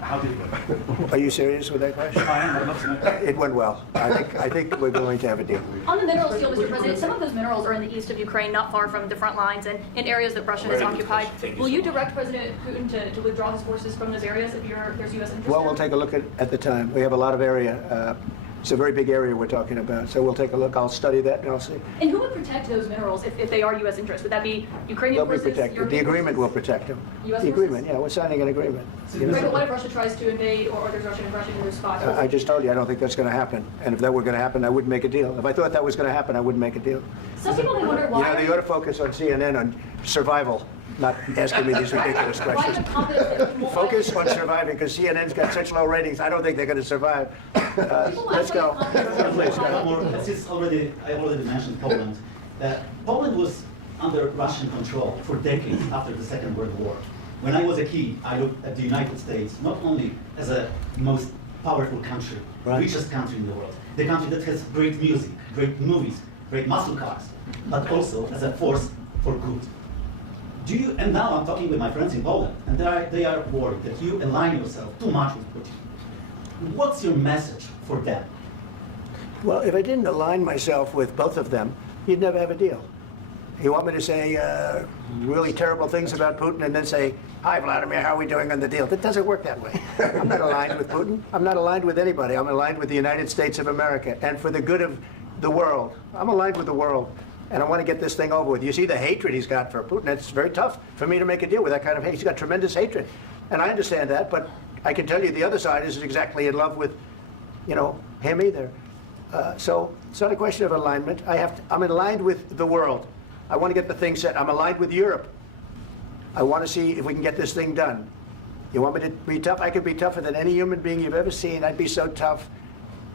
How did it go? Are you serious with that question? I am, I'd love to know. It went well. I think we're going to have a deal. On the minerals deal, Mr. President, some of those minerals are in the east of Ukraine, not far from the front lines and in areas that Russia has occupied. Will you direct President Putin to withdraw his forces from those areas if there's U.S. interest? Well, we'll take a look at the time. We have a lot of area. It's a very big area we're talking about, so we'll take a look. I'll study that and I'll see. And who would protect those minerals if they are U.S. interests? Would that be Ukrainian They'll be forces? protected. The European agreement will forces? protect them. US The forces? agreement, yeah, we're signing an agreement. Right, but what if Russia tries to invade or there's Russian aggression in those spots? I just told you, I don't think that's going to happen. And if that were going to happen, I wouldn't make a deal. If I thought that was going to happen, I wouldn't make a deal. Some people may wonder You why. know, they ought to focus on CNN on survival, not asking me these ridiculous Why questions. the confidence that people won't Focus on surviving, because CNN's got such low ratings. I don't think they're going to survive. Let's go. Please, go. I already mentioned Poland. Poland was under Russian control for decades after the Second World War. When I was a kid, I looked at the United States not only as a most powerful country, richest country in the world, the country that has great music, great movies, great muscle cars, but also as a force for good. And now I'm talking with my friends in Poland, and they are worried that you align yourself too much with Putin. What's your message for them? Well, if I didn't align myself with both of them, you'd never have a deal. You want me to say really terrible things about Putin and then say, "Hi, Vladimir, how are we doing on the deal?" That doesn't work that way. I'm not aligned with Putin. I'm not aligned with anybody. I'm aligned with the United States of America. And for the good of the world, I'm aligned with the world. And I want to get this thing over with. You see the hatred he's got for Putin. It's very tough for me to make a deal with that kind of hate. He's got tremendous hatred. And I understand that, but I can tell you the other side isn't exactly in love with, him either. So it's not a question of alignment. I'm aligned with the world. I want to get the thing set. I'm aligned with Europe. I want to see if we can get this thing done. You want me to be tough? I could be tougher than any human being you've ever seen. I'd be so tough.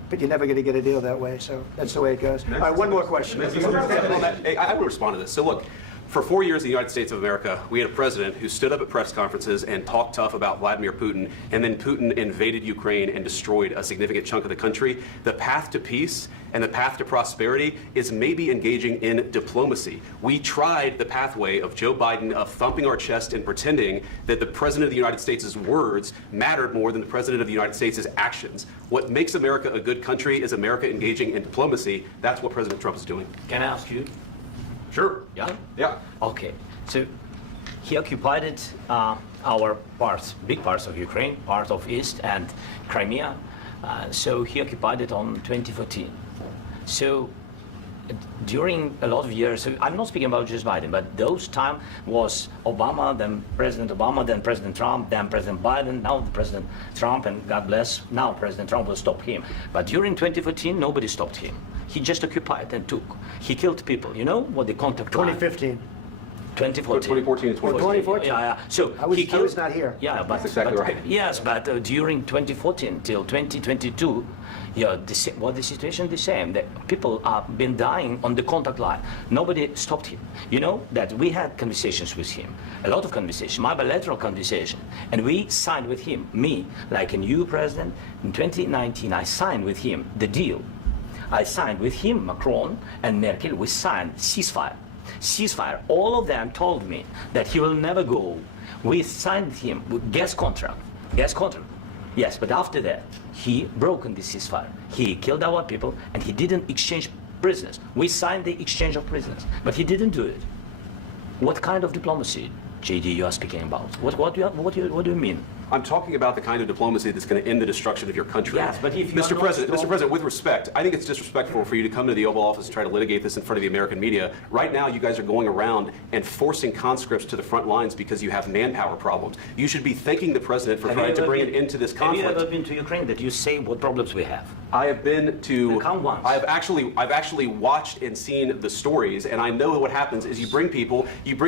But you're never going to get a deal that way, so that's the way it goes. All right, one more question. I would respond to this. So look, for 4 years in the United States of America, we had a president who stood up at press conferences and talked tough about Vladimir Putin, and then Putin invaded Ukraine and destroyed a significant chunk of the country. The path to peace and the path to prosperity is maybe engaging in diplomacy. We tried the pathway of Joe Biden of thumping our chest and pretending that the President of the United States' words mattered more than the President of the United States' actions. What makes America a good country is America engaging in diplomacy. That's what President Trump is doing. Can I ask you? Sure. Yeah? Yeah. Okay. So he occupied our parts, big parts of Ukraine, part of East and Crimea. So he occupied it on 2014. So during a lot of years, so I'm not speaking about just Biden, but those time was Obama, then President Obama, then President Trump, then President Biden, now President Trump, and God bless, now President Trump will stop him. But during 2014, nobody stopped him. He just occupied and took. He killed people. You know what the contact 2015. 2014. 2014 and 2014. Yeah. So I he was not here. Yeah, but That's exactly right. Yes, but during 2014 till 2022, what the situation the same. That people have been dying on the contact line. Nobody stopped him. You know that we had conversations with him, a lot of conversations, my bilateral conversation, and we signed with him. Me, like a new president in 2019, I signed with him the deal. I signed with him, Macron and Merkel. We signed ceasefire. Ceasefire. All of them told me that he will never go. We signed him with gas contract. Gas contract. Yes, but after that, he broken the ceasefire. He killed our people, and he didn't exchange prisoners. We signed the exchange of prisoners, but he didn't do it. What kind of diplomacy, JD, you are speaking about? What do you mean? I'm talking about the kind of diplomacy that's going to end the destruction of your country. Yes, but if you Mr. President, with respect, I think it's disrespectful for you to come to the Oval Office and try to litigate this in front of the American media. Right now, you guys are going around and forcing conscripts to the front lines because you have manpower problems. You should be thanking the president for trying to bring an end to this conflict. Have you ever been to Ukraine that you say what problems we have? I have been to. Come once. I've actually watched and seen the stories, and I know what happens is you bring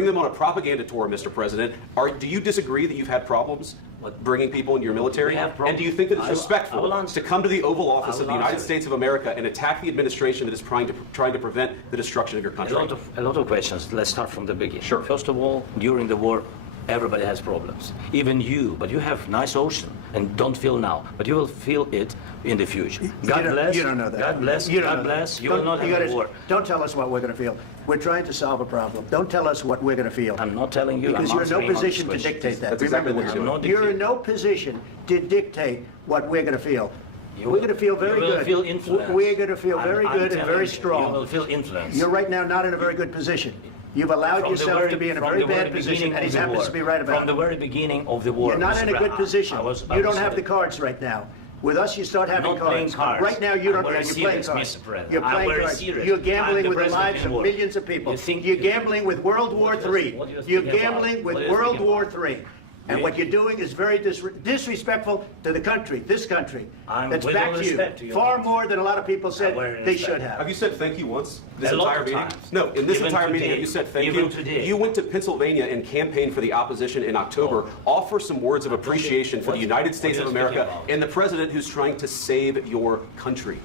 them on a propaganda tour, Mr. President. Do you disagree that you've had problems bringing people into your military? And do you think that it's respectful to come to the Oval Office of the United States of America and attack the administration that is trying to prevent the destruction of your country? A lot of questions. Let's start from the beginning. Sure. First of all, during the war, Everybody has problems, even you. But you have nice ocean and don't feel now, but you will feel it in the future. God bless. You don't know that. God bless. You don't God know bless. that. You will not have a war. Don't tell us what we're going to feel. We're trying to solve a problem. Don't tell us what we're going to feel. I'm not telling you. Because I'm you're in no answering position on to this question. dictate that. That's exactly what Remember you're that. doing. You're in no position to dictate what we're going to feel. You We're going to feel very you will good. Feel influenced. We're going to feel very I'm good and telling very you, strong. You will feel influence. You're right now not in a very good position. You've allowed yourself to be in a very bad position, and he happens to be right about it. From the very beginning of the war. You're not in a good position. You don't have the cards right now. With us, you start having not playing cards. Right now, you don't. I'm very You're playing serious, cards. Mr. President. You're I'm playing very cards. serious. You're I'm gambling the with the president lives in of war. millions of people. You think- You're gambling with World War III. what do you You're think about? gambling with What do you World think War about? III. And what you're doing is very disrespectful to the country, this country. I'm That's with back all to respect to you. your Far country. more than a lot of people said very they respect. should have. Have you said thank you once this A lot entire of meeting? times. No, in this Even entire meeting, today. have you said thank Even you? today. You went to Pennsylvania and campaigned for the opposition in October. Offer some words of appreciation for the United States of what are you America speaking about? and the president who's trying to save your country.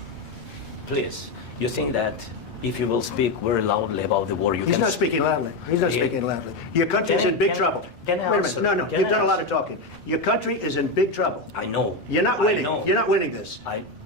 Please, you think that if you will speak very loudly about the war, you He's can... not speaking loudly. He's not speaking loudly. Your country's Can I- in big can I- trouble. can I Wait a minute. answer? No, no. Can You've I done a lot answer? of talking. Your country is in big trouble. I know. You're not I winning. know. You're not winning this.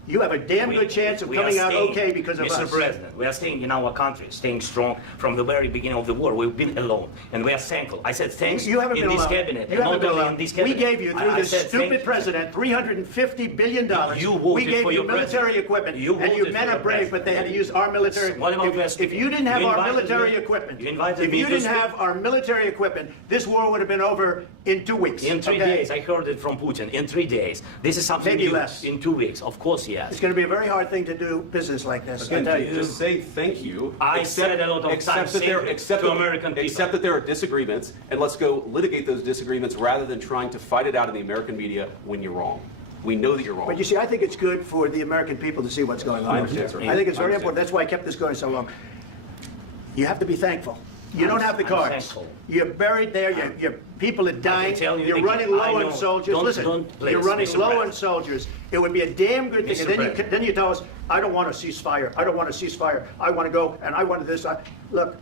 You have a damn good chance of We are coming out staying- okay because of Mr. us. President, we are staying in our country, staying strong from the very beginning of the war. We've been alone, and we are thankful. I said thanks You haven't in been this alone. cabinet, You and haven't not been only alone. in this We cabinet. gave you, through I this said stupid thank- president, $350 billion. You We voted gave for you your military president. equipment, You and you voted men for are your brave, but they had to president. use our military. What about If you didn't have You our invited military me- equipment, you invited if me you to didn't speak- have our military equipment, this war would have been over in 2 weeks. In 3 okay? days, I heard it from Putin. In 3 days, this is something Maybe new. less. In 2 weeks, of course, yes. It's going to be a very hard thing to do business like this. I Again, tell you. just say thank you. I said a lot of times that there, thank you accept to that- American people. accept that there are disagreements, and let's go litigate those disagreements rather than trying to fight it out in the American media when you're wrong. We know that you're wrong. But you see, I think it's good for the American people to see what's going on. I understand, sir. I think it's I very understand. important. That's why I kept this going so long. You have to be thankful. You don't have the I'm cards. thankful. You're buried there. Your people are dying. tell you You're the- running low I on know. soldiers. Don't- Listen, don't, please, you're running Mr. low on President. soldiers. It would be a damn good thing. Mr. And then President. then you tell us, I don't want a ceasefire. I don't want a ceasefire. I want to go and I want this. Look,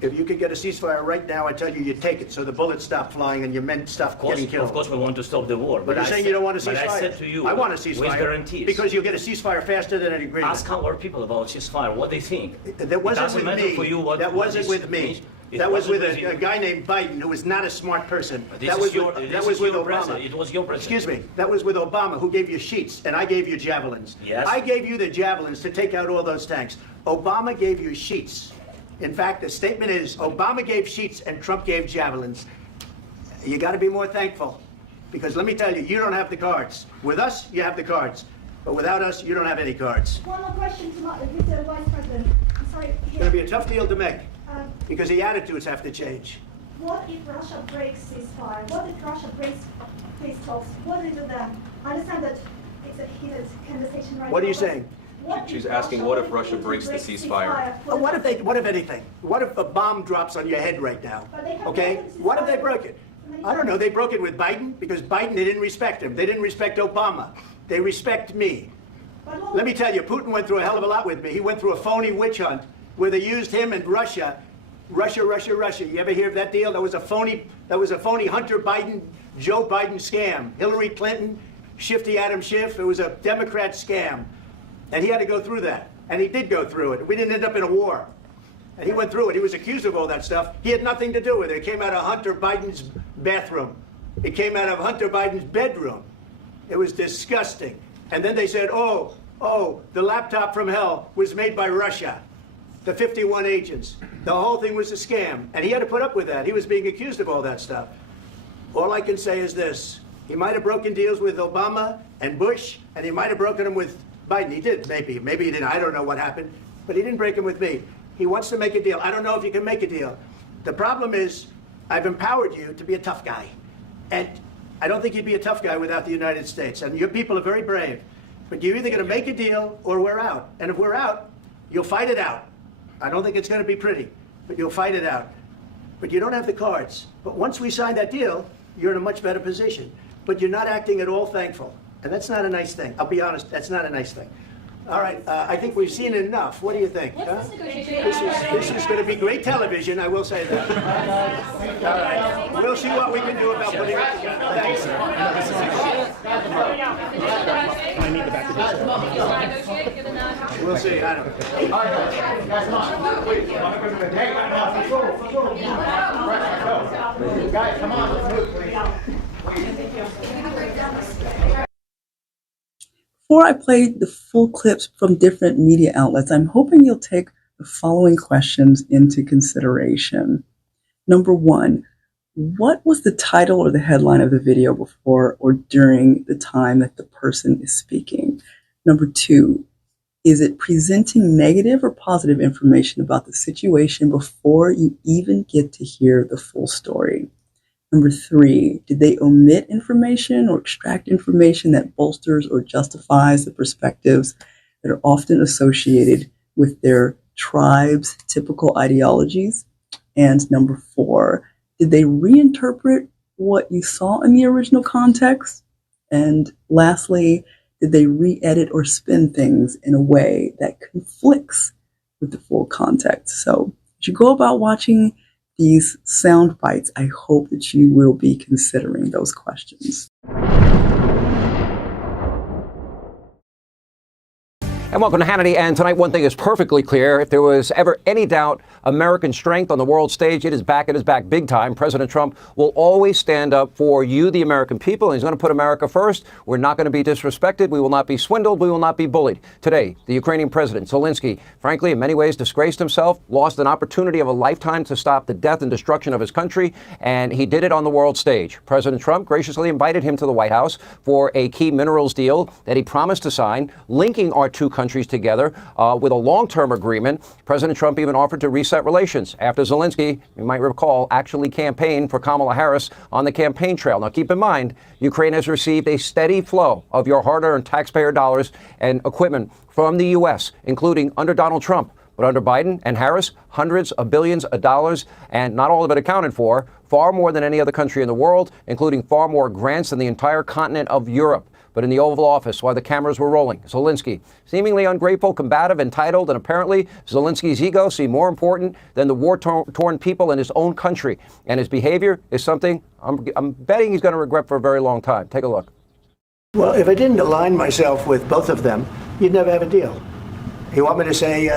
if you could get a ceasefire right now, I tell you, you take it so the bullets stop flying and your men stop getting killed. Of course, we want to stop the war. But you're saying you don't want a ceasefire. But I said to you, I want a with ceasefire. guarantees. Because you'll get a ceasefire faster than an agreement. Ask our people about ceasefire, what they think. That wasn't Doesn't with matter me. for you what That wasn't this with me. means. It That was with wasn't a guy named Biden, who was not a smart person. This That is was your- with, this that is was with your Obama. president. It was your president. Excuse me. That was with Obama, who gave you sheets, and I gave you javelins. Yes. I gave you the javelins to take out all those tanks. Obama gave you sheets. In fact, the statement is Obama gave sheets and Trump gave javelins. You got to be more thankful, because let me tell you, you don't have the cards. With us, you have the cards, but without us, you don't have any cards. One more question to Mr. Vice President. I'm sorry. It's going to be a tough deal to make, because the attitudes have to change. What if Russia breaks ceasefire? What if Russia breaks peace talks? What do you do then? I understand that it's a heated conversation right now. What are you but saying? what She's if asking, what if Russia breaks the ceasefire? for What if anything? What if a bomb drops on your head right now? But they have Okay? broken ceasefire. What if they broke it? I don't know. They broke it with Biden because Biden, they didn't respect him. They didn't respect Obama. They respect me. But look, Let me tell you, Putin went through a hell of a lot with me. He went through a phony witch hunt where they used him and Russia. Russia. You ever hear of that deal? That was a phony Hunter Biden, Joe Biden scam. Hillary Clinton, Shifty Adam Schiff. It was a Democrat scam. And he had to go through that. And he did go through it. We didn't end up in a war. And he went through it. He was accused of all that stuff. He had nothing to do with it. It came out of Hunter Biden's bathroom. It came out of Hunter Biden's bedroom. It was disgusting. And then they said, oh, the laptop from hell was made by Russia. The 51 agents. The whole thing was a scam. And he had to put up with that. He was being accused of all that stuff. All I can say is this. He might have broken deals with Obama and Bush, and he might have broken them with Biden. He did, maybe. Maybe he didn't. I don't know what happened. But he didn't break them with me. He wants to make a deal. I don't know if you can make a deal. The problem is, I've empowered you to be a tough guy. And I don't think you'd be a tough guy without the United States. And your people are very brave. But you're either going to make a deal or we're out. And if we're out, you'll fight it out. I don't think it's going to be pretty, but you'll fight it out. But you don't have the cards. But once we sign that deal, you're in a much better position. But you're not acting at all thankful. And that's not a nice thing. I'll be honest, that's not a nice thing. All right, I think we've seen enough. What do you think? Huh? This is going to be great television, I will say that. All right, we'll see what we can do about putting it together. Thanks. I need the back of this. We'll see. I don't know. Guys, come on, let's move, please. Before I play the full clips from different media outlets, I'm hoping you'll take the following questions into consideration. Number one, what was the title or the headline of the video before or during the time that the person is speaking? Number two, is it presenting negative or positive information about the situation before you even get to hear the full story? Number three, did they omit information or extract information that bolsters or justifies the perspectives that are often associated with their tribe's typical ideologies? And number four, did they reinterpret what you saw in the original context? And lastly, did they re-edit or spin things in a way that conflicts with the full context? So as you go about watching these sound bites, I hope that you will be considering those questions. And welcome to Hannity. And tonight, one thing is perfectly clear. If there was ever any doubt, American strength on the world stage, it is back. It is back big time. President Trump will always stand up for you, the American people, and he's going to put America first. We're not going to be disrespected. We will not be swindled. We will not be bullied. Today, the Ukrainian president, Zelensky, frankly, in many ways disgraced himself, lost an opportunity of a lifetime to stop the death and destruction of his country, and he did it on the world stage. President Trump graciously invited him to the White House for a key minerals deal that he promised to sign, linking our two countries together with a long-term agreement. President Trump even offered to reset relations after Zelensky, you might recall, actually campaigned for Kamala Harris on the campaign trail. Now, keep in mind, Ukraine has received a steady flow of your hard-earned taxpayer dollars and equipment from the U.S., including under Donald Trump. But under Biden and Harris, hundreds of billions of dollars, and not all of it accounted for, far more than any other country in the world, including far more grants than the entire continent of Europe. But in the Oval Office, while the cameras were rolling, Zelensky, seemingly ungrateful, combative, entitled, and apparently Zelensky's ego seemed more important than the war-torn people in his own country. And his behavior is something I'm betting he's going to regret for a very long time. Take a look. Well, if I didn't align myself with both of them, you'd never have a deal. You want me to say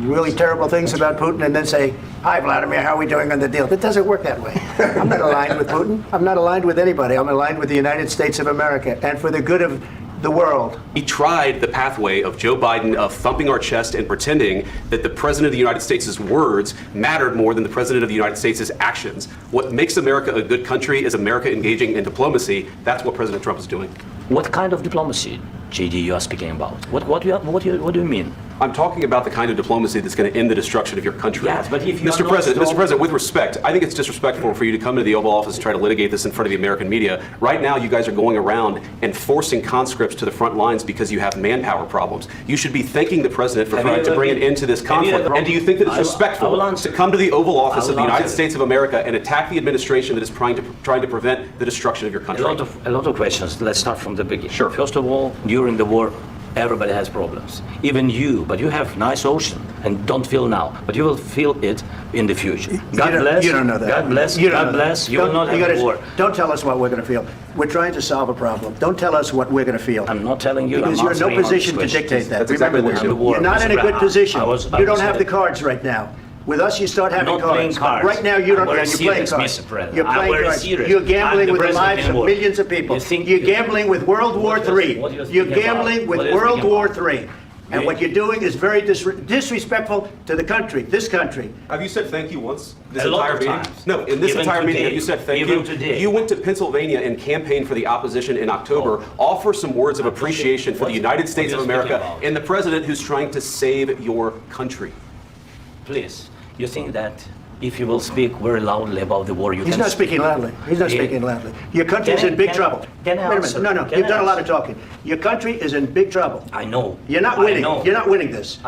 really terrible things about Putin and then say, "Hi, Vladimir, how are we doing on the deal?" It doesn't work that way. I'm not aligned with Putin. I'm not aligned with anybody. I'm aligned with the United States of America and for the good of the world. He tried the pathway of Joe Biden of thumping our chest and pretending that the President of the United States' words mattered more than the President of the United States' actions. What makes America a good country is America engaging in diplomacy. That's what President Trump is doing. What kind of diplomacy, JD, you are speaking about? What do you mean? I'm talking about the kind of diplomacy that's going to end the destruction of your country. Yes, but if you Mr. President, with respect, I think it's disrespectful for you to come to the Oval Office and try to litigate this in front of the American media. Right now, you guys are going around and forcing conscripts to the front lines because you have manpower problems. You should be thanking the President for trying to bring an end to this conflict. And do you think that it's respectful to come to the Oval Office of the United States of America and attack the administration that is trying to prevent the destruction of your country? A lot of questions. Let's start from the beginning. Sure. First of all, during the war, everybody has problems. Even you, but you have nice ocean and don't feel now, but you will feel it in the future. God bless. You don't know that. God bless. God bless. You will not have war. Don't tell us what we're going to feel. We're trying to solve a problem. Don't tell us what we're going to feel. I'm not telling you. Because you're in no position to dictate that. Remember this. You're not in a good position. You don't have the cards right now. With us, you start having cards. Right now, you don't. You're playing cards. You're playing cards. You're gambling with the lives of millions of people. You're gambling with World War III. You're gambling with World War III. And what you're doing is very disrespectful to the country, this country. Have you said thank you once? This a lot entire of meeting? times. No, in this Even entire meeting, today. have you said thank Even you? today. You went to Pennsylvania and campaigned for the opposition in October. Offer some words of appreciation for the United States of America and the president who's trying to save your country. Please, you think that if you will speak very loudly about the war, you can... He's not speaking loudly. He's not speaking loudly. Your country is in big trouble. Wait a minute. No, you've done a lot of talking. Your country is in big trouble. I know. You're not winning. You're not winning this.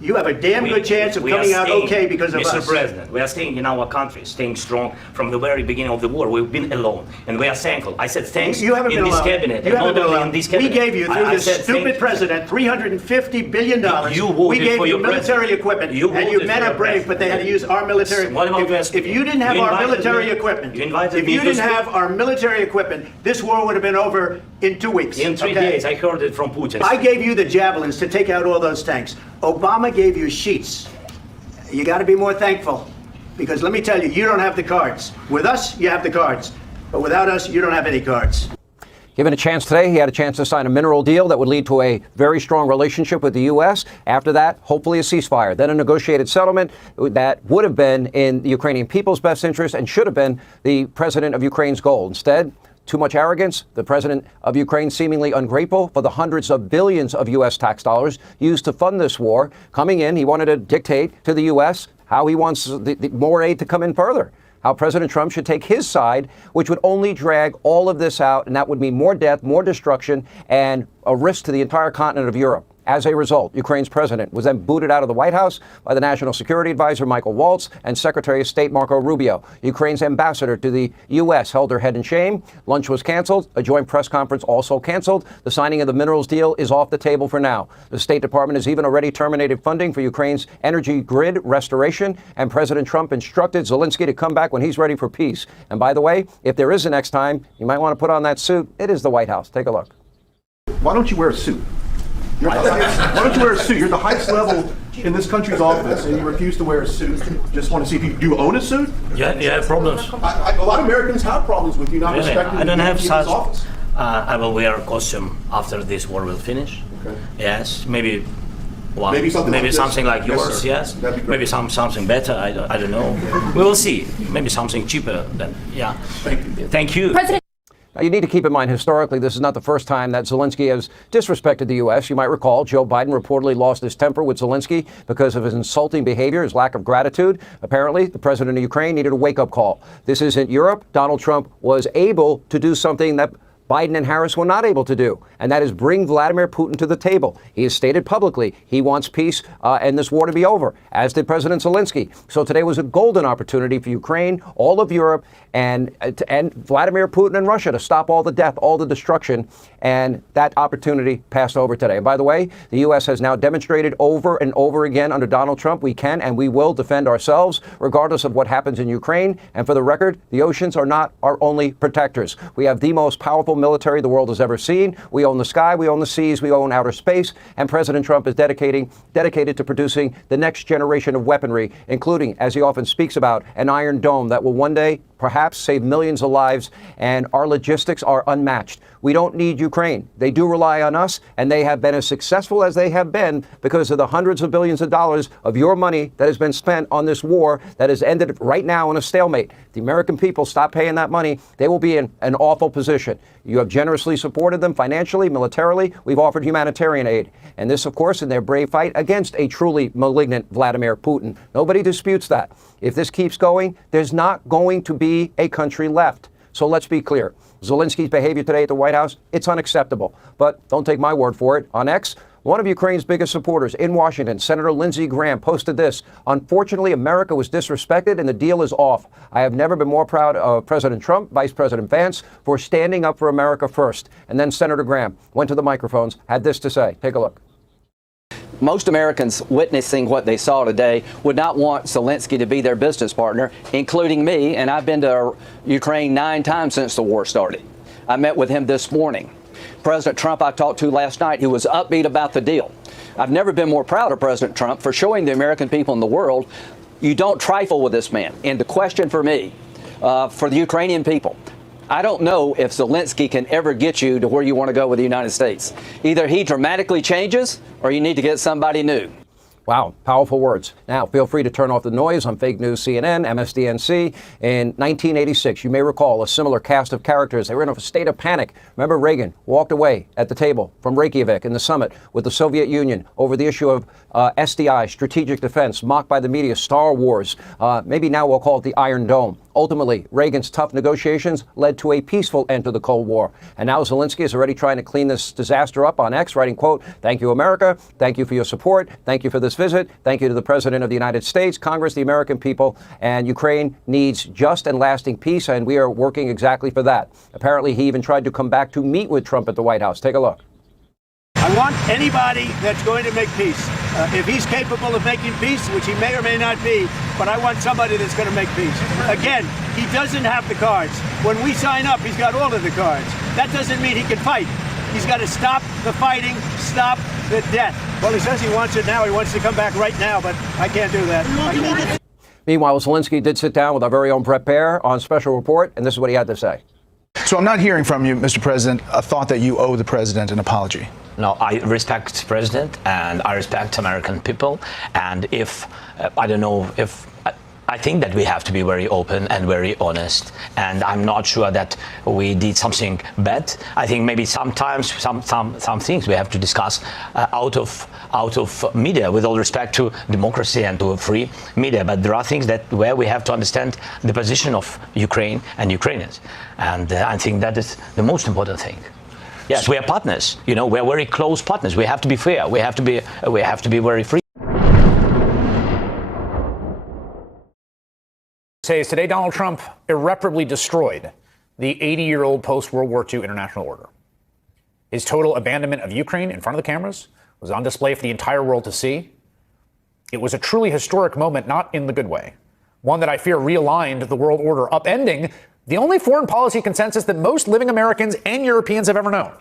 you have a damn good chance of coming out okay because of Mr. us. President, we are staying in our country, staying strong from the very beginning of the war. We've been alone, and we are thankful. I said thanks You haven't in been this alone. cabinet, You and haven't not been only alone. in this cabinet. We gave you, through I this said stupid president, $350 billion. You voted We gave for you your military president. equipment, You and you voted men for are your brave, but they had to use our military. What about If you didn't have You our invited military me- equipment, you invited if me you to didn't speak- have our military equipment, this war would have been over in 2 weeks. In 3 okay? days, I heard it from Putin. I gave you the javelins to take out all those tanks. Obama gave you sheets. You got to be more thankful, because let me tell you, you don't have the cards. With us, you have the cards, but without us, you don't have any cards. Given a chance today, he had a chance to sign a mineral deal that would lead to a very strong relationship with the U.S. After that, hopefully a ceasefire, then a negotiated settlement that would have been in the Ukrainian people's best interest and should have been the president of Ukraine's goal. Instead, too much arrogance, the president of Ukraine seemingly ungrateful for the hundreds of billions of U.S. tax dollars used to fund this war. Coming in, he wanted to dictate to the U.S. how he wants the more aid to come in further, how President Trump should take his side, which would only drag all of this out, and that would mean more death, more destruction, and a risk to the entire continent of Europe. As a result, Ukraine's president was then booted out of the White House by the National Security Advisor Michael Waltz and Secretary of State Marco Rubio. Ukraine's ambassador to the U.S. held her head in shame. Lunch was canceled. A joint press conference also canceled. The signing of the minerals deal is off the table for now. The State Department has even already terminated funding for Ukraine's energy grid restoration, and President Trump instructed Zelensky to come back when he's ready for peace. And by the way, if there is a next time, you might want to put on that suit. It is the White House. Take a look. Why don't you wear a suit? Why don't you wear a suit? You're the highest level in this country's office, and you refuse to wear a suit. Just want to see if you do own a suit. You have problems. A lot of Americans have problems with you not Really? respecting I don't the have people's such. office. I will wear a costume after this war will finish. Okay. Yes, maybe. One, Maybe something like this. something like Yes, yours. sir. Yes. That'd be great. Maybe something better. I don't know. We will see. Maybe something cheaper. Than yeah. Thank you. Thank you. President. Now, you need to keep in mind, historically, this is not the first time that Zelensky has disrespected the U.S. You might recall Joe Biden reportedly lost his temper with Zelensky because of his insulting behavior, his lack of gratitude. Apparently, the president of Ukraine needed a wake-up call. This isn't Europe. Donald Trump was able to do something that Biden and Harris were not able to do, and that is bring Vladimir Putin to the table. He has stated publicly he wants peace and this war to be over, as did President Zelensky. So today was a golden opportunity for Ukraine, all of Europe, and Vladimir Putin and Russia to stop all the death, all the destruction, and that opportunity passed over today. And by the way, the U.S. has now demonstrated over and over again under Donald Trump we can and we will defend ourselves regardless of what happens in Ukraine. And for the record, the oceans are not our only protectors. We have the most powerful military the world has ever seen. We own the sky, we own the seas, we own outer space, and President Trump is dedicated to producing the next generation of weaponry, including, as he often speaks about, an Iron Dome that will one day perhaps save millions of lives, and our logistics are unmatched. We don't need Ukraine. They do rely on us, and they have been as successful as they have been because of the hundreds of billions of dollars of your money that has been spent on this war that has ended right now in a stalemate. The American people stop paying that money, they will be in an awful position. You have generously supported them financially, militarily. We've offered humanitarian aid. And this, of course, in their brave fight against a truly malignant Vladimir Putin. Nobody disputes that. If this keeps going, there's not going to be a country left. So let's be clear. Zelensky's behavior today at the White House, it's unacceptable. But don't take my word for it. On X, one of Ukraine's biggest supporters in Washington, Senator Lindsey Graham, posted this. Unfortunately, America was disrespected and the deal is off. I have never been more proud of President Trump, Vice President Vance, for standing up for America first. And then Senator Graham went to the microphones, had this to say. Take a look. Most Americans witnessing what they saw today would not want Zelensky to be their business partner, including me, and I've been to Ukraine 9 times since the war started. I met with him this morning. President Trump I talked to last night, he was upbeat about the deal. I've never been more proud of President Trump for showing the American people in the world you don't trifle with this man. And the question for me, for the Ukrainian people, I don't know if Zelensky can ever get you to where you want to go with the United States. Either he dramatically changes or you need to get somebody new. Wow, powerful words. Now, feel free to turn off the noise on fake news CNN, MSDNC. In 1986, you may recall a similar cast of characters. They were in a state of panic. Remember, Reagan walked away at the table from Reykjavik in the summit with the Soviet Union over the issue of SDI, strategic defense, mocked by the media, Star Wars. Maybe now we'll call it the Iron Dome. Ultimately, Reagan's tough negotiations led to a peaceful end to the Cold War. And now Zelensky is already trying to clean this disaster up on X, writing, quote, "Thank you, America. Thank you for your support. Thank you for this visit. Thank you to the President of the United States, Congress, the American people. And Ukraine needs just and lasting peace, and we are working exactly for that." Apparently, he even tried to come back to meet with Trump at the White House. Take a look. I want anybody that's going to make peace. If he's capable of making peace, which he may or may not be, but I want somebody that's going to make peace. Again, he doesn't have the cards. When we sign up, he's got all of the cards. That doesn't mean he can fight. He's got to stop the fighting, stop the death. Well, he says he wants it now. He wants to come back right now, but I can't do that. Meanwhile, Zelensky did sit down with our very own Brett Baer on Special Report, and this is what he had to say. So I'm not hearing from you, Mr. President, a thought that you owe the president an apology. No, I respect the president and I respect American people. And if, I don't know, if I think that we have to be very open and very honest. And I'm not sure that we did something bad. I think maybe sometimes some things we have to discuss out of media, with all respect to democracy and to a free media. But there are things that where we have to understand the position of Ukraine and Ukrainians. And I think that is the most important thing. Yes, we are partners. You know, we are very close partners. We have to be fair. We have to be very free. Says today Donald Trump irreparably destroyed the 80-year-old post-World War II international order. His total abandonment of Ukraine in front of the cameras was on display for the entire world to see. It was a truly historic moment, not in the good way. One that I fear realigned the world order, upending the only foreign policy consensus that most living Americans and Europeans have ever known.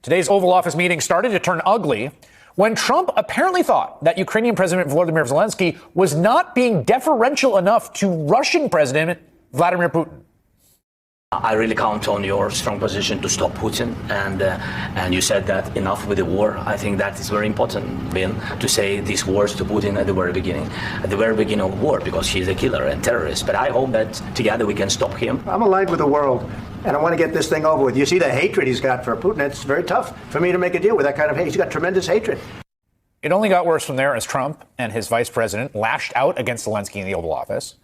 Today's Oval Office meeting started to turn ugly when Trump apparently thought that Ukrainian President Volodymyr Zelensky was not being deferential enough to Russian President Vladimir Putin. I really count on your strong position to stop Putin, and you said that enough with the war. I think that is very important, Ben, to say these words to Putin at the very beginning of war, because he's a killer and terrorist. But I hope that together we can stop him. I'm aligned with the world, and I want to get this thing over with. You see the hatred he's got for Putin. It's very tough for me to make a deal with that kind of hate. He's got tremendous hatred. It only got worse from there as Trump and his vice president lashed out against Zelensky in the Oval Office.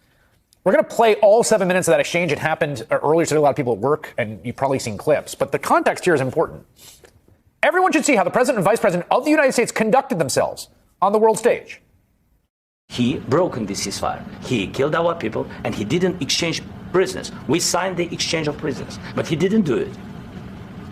We're going to play all 7 minutes of that exchange. It happened earlier today. A lot of people at work, and you've probably seen clips. But the context here is important. Everyone should see how the president and vice president of the United States conducted themselves on the world stage. He broke the ceasefire. He killed our people, and he didn't exchange prisoners. We signed the exchange of prisoners, but he didn't do it.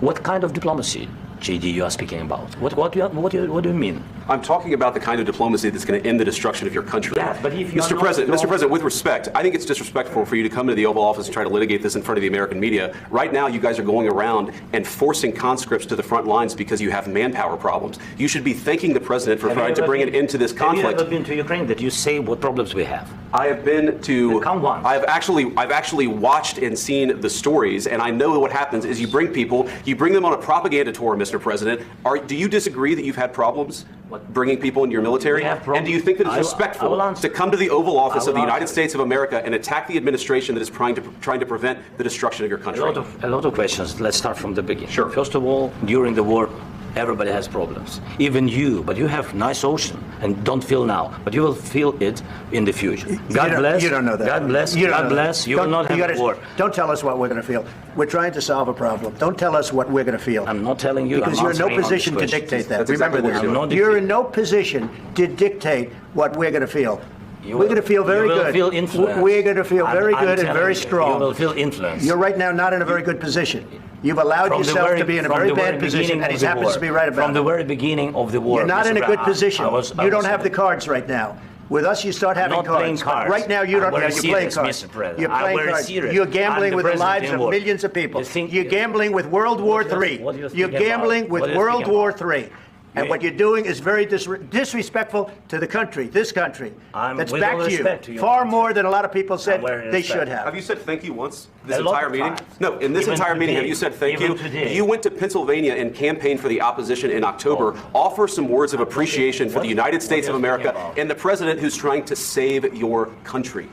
What kind of diplomacy, JD, you are speaking about? What do you mean? I'm talking about the kind of diplomacy that's going to end the destruction of your country. Yes, but if you Mr. President, with respect, I think it's disrespectful for you to come to the Oval Office and try to litigate this in front of the American media. Right now, you guys are going around and forcing conscripts to the front lines because you have manpower problems. You should be thanking the president for trying to bring an end to this conflict. Have you ever been to Ukraine that you say what problems we have? I have been to. I've actually watched and seen the stories, and I know what happens is you bring them on a propaganda tour, Mr. President. Do you disagree that you've had problems bringing people into your military? And do you think that it's respectful to come to the Oval Office of the United States of America and attack the administration that is trying to prevent the destruction of your country? A lot of questions. Let's start from the beginning. Sure. First of all, during the war, everybody has problems. Even you, but you have nice ocean and don't feel now, but you will feel it in the future. God bless. You don't know that. God bless. God bless. You will not have war. Don't tell us what we're going to feel. We're trying to solve a problem. Don't tell us what we're going to feel. I'm not telling you. Because you're in no position to dictate that. Remember this. You're in no position to dictate what we're going to feel. We're going to feel very good. Feel influenced. We're going to feel very good and very strong. You will feel influenced. You're right now not in a very good position. You've allowed yourself to be in a very bad position, and he happens to be right about it. From the very beginning of the war. You're not in a good position. You don't have the cards right now. With us, you start having cards. Right now, you don't. You're playing cards. You're playing cards. You're gambling with the lives of millions of people. You're gambling with World War III. You're gambling with World War III. And what you're doing is very disrespectful to the country, this country, that's back to you, far more than a lot of people said they should have. Have you said thank you once this entire meeting? No, in this entire meeting, have you said thank you? You went to Pennsylvania and campaigned for the opposition in October. Offer some words of appreciation for the United States of America and the president who's trying to save your country.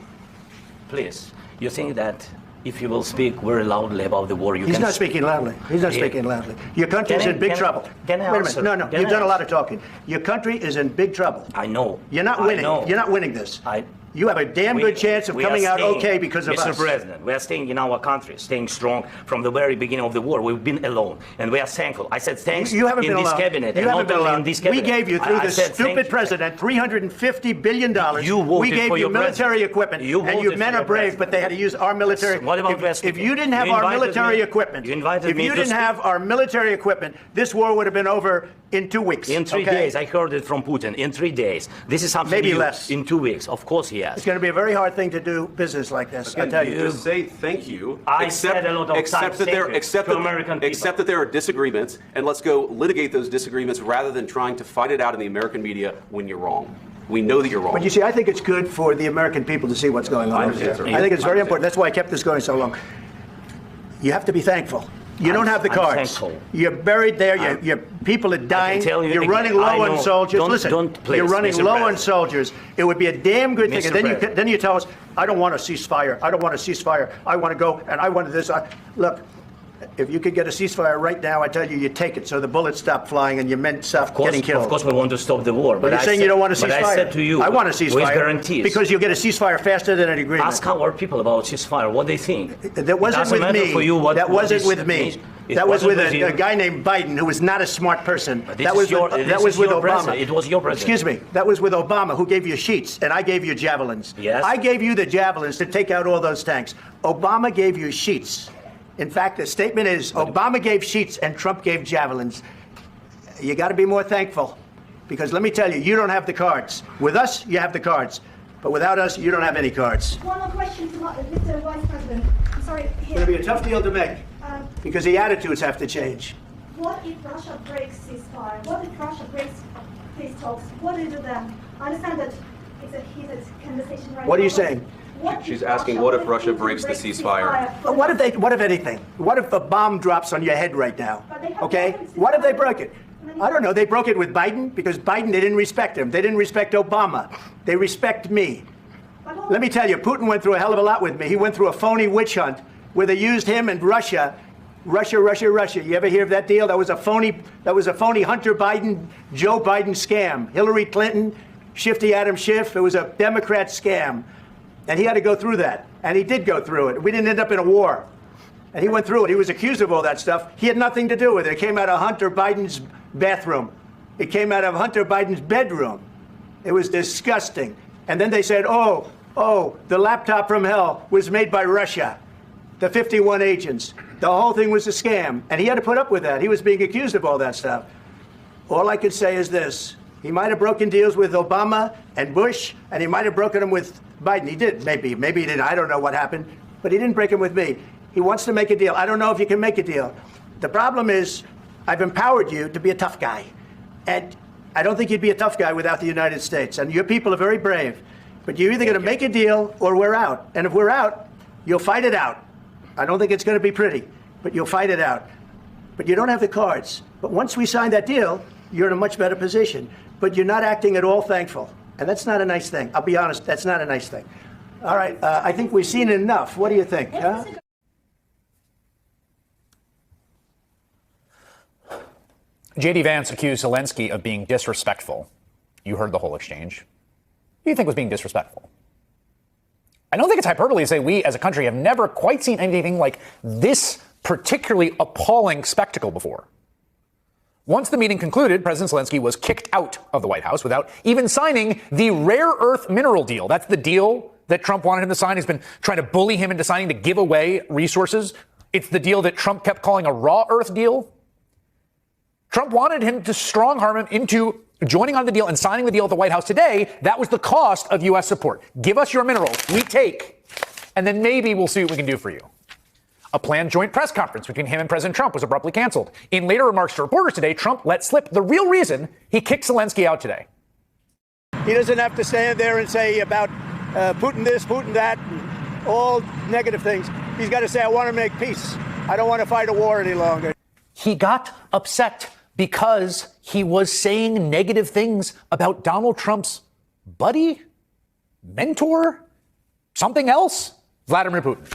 Please, you think that if you will speak very loudly about the war, He's not speaking loudly. He's not speaking loudly. Your country is in big trouble. Wait a minute. No. You've done a lot of talking. Your country is in big trouble. I know. You're not winning. You're not winning this. You have a damn good chance of coming out okay because of us. Mr. President, we are staying in our country, staying strong from the very beginning of the war. We've been alone, and we are thankful. I said thanks You haven't in been this alone. cabinet, You and haven't not been only alone. in this cabinet. We gave you, through I this said stupid thank you. president, $350 billion. You voted we gave for you your military president. equipment, You and voted you for men your are brave, president. but they had to use our military. What about If you didn't have You our invited military me- equipment, you invited if me you to didn't speak. have our military equipment, this war would have been over in 2 weeks. In 3 okay? days, I heard it from Putin. In 3 days, this is something Maybe new. less. In 2 weeks, of course he has. It's going to be a very hard thing to do business like this. I Again, tell you. just say thank you. I said a lot of times that there, thank you to American people. accept that there are disagreements, and let's go litigate those disagreements rather than trying to fight it out in the American media when you're wrong. We know that you're wrong. But you see, I think it's good for the American people to see what's going on. I over there. understand, sir. I think it's I very understand. important. That's why I kept this going so long. You have to be thankful. You don't have the I'm cards. thankful. You're buried there. Your people are dying. tell you You're again, running low I on know. soldiers. Don't- Listen, don't, please, you're running Mr. low on President. soldiers. It would be a damn good thing. Mr. And then President. then you tell us, I don't want a ceasefire. I don't want a ceasefire. I want to go and I want this. Look, if you could get a ceasefire right now, I tell you, you take it so the bullets stop flying and your men stop getting killed. Of course, we want to stop the war. But you're saying you don't want a ceasefire. But I said to you, I want a ceasefire. with guarantees. Because you'll get a ceasefire faster than an agreement. Ask our people about ceasefire, what they think. That wasn't Doesn't with matter me. for you what, that what wasn't this with me. means. It That was with wasn't a you. guy named Biden, who was not a smart person. But this That is was your- with, this that was is with your Obama. president. It was your president. Excuse me. That was with Obama, who gave you sheets, and I gave you javelins. Yes. I gave you the javelins to take out all those tanks. Obama gave you sheets. In fact, the statement is Obama gave sheets and Trump gave javelins. You got to be more thankful, because let me tell you, you don't have the cards. With us, you have the cards, but without us, you don't have any cards. One more question to Mr. Vice President. I'm sorry. It's going to be a tough deal to make, because the attitudes have to change. What if Russia breaks ceasefire? What if Russia breaks peace talks? What do you do then? I understand that it's a heated conversation right now. What are you but saying? what She's if asking, what if Putin Russia breaks the ceasefire? But what if anything? What if a bomb drops on your head right now? But they have Okay? weapons to What if they defend broke it? I don't know. They broke it with Biden because Biden, they didn't respect him. They didn't respect Obama. They respect me. Let me tell you, Putin went through a hell of a lot with me. He went through a phony witch hunt where they used him and Russia. Russia. You ever hear of that deal? That was a phony Hunter Biden, Joe Biden scam. Hillary Clinton, Shifty Adam Schiff. It was a Democrat scam. And he had to go through that. And he did go through it. We didn't end up in a war. And he went through it. He was accused of all that stuff. He had nothing to do with it. It came out of Hunter Biden's bathroom. It came out of Hunter Biden's bedroom. It was disgusting. And then they said, oh, the laptop from hell was made by Russia. The 51 agents. The whole thing was a scam. And he had to put up with that. He was being accused of all that stuff. All I could say is this. He might have broken deals with Obama and Bush, and he might have broken them with Biden. He did, maybe. Maybe he didn't. I don't know what happened. But he didn't break them with me. He wants to make a deal. I don't know if you can make a deal. The problem is, I've empowered you to be a tough guy. And I don't think you'd be a tough guy without the United States. And your people are very brave. But you're either going to make a deal or we're out. And if we're out, you'll fight it out. I don't think it's going to be pretty, but you'll fight it out. But you don't have the cards. But once we sign that deal, you're in a much better position. But you're not acting at all thankful. And that's not a nice thing. I'll be honest, that's not a nice thing. All right, I think we've seen enough. What do you think? Huh? J.D. Vance accused Zelensky of being disrespectful. You heard the whole exchange. Who do you think was being disrespectful? I don't think it's hyperbole to say we as a country have never quite seen anything like this particularly appalling spectacle before. Once the meeting concluded, President Zelensky was kicked out of the White House without even signing the rare earth mineral deal. That's the deal that Trump wanted him to sign. He's been trying to bully him into signing to give away resources. It's the deal that Trump kept calling a raw earth deal. Trump wanted him to strong arm him into joining on the deal and signing the deal at the White House today. That was the cost of U.S. support. Give us your minerals. We take. And then maybe we'll see what we can do for you. A planned joint press conference between him and President Trump was abruptly canceled. In later remarks to reporters today, Trump let slip the real reason he kicked Zelensky out today. He doesn't have to stand there and say about Putin this, Putin that, and all negative things. He's got to say, I want to make peace. I don't want to fight a war any longer. He got upset because he was saying negative things about Donald Trump's buddy, mentor, something else, Vladimir Putin.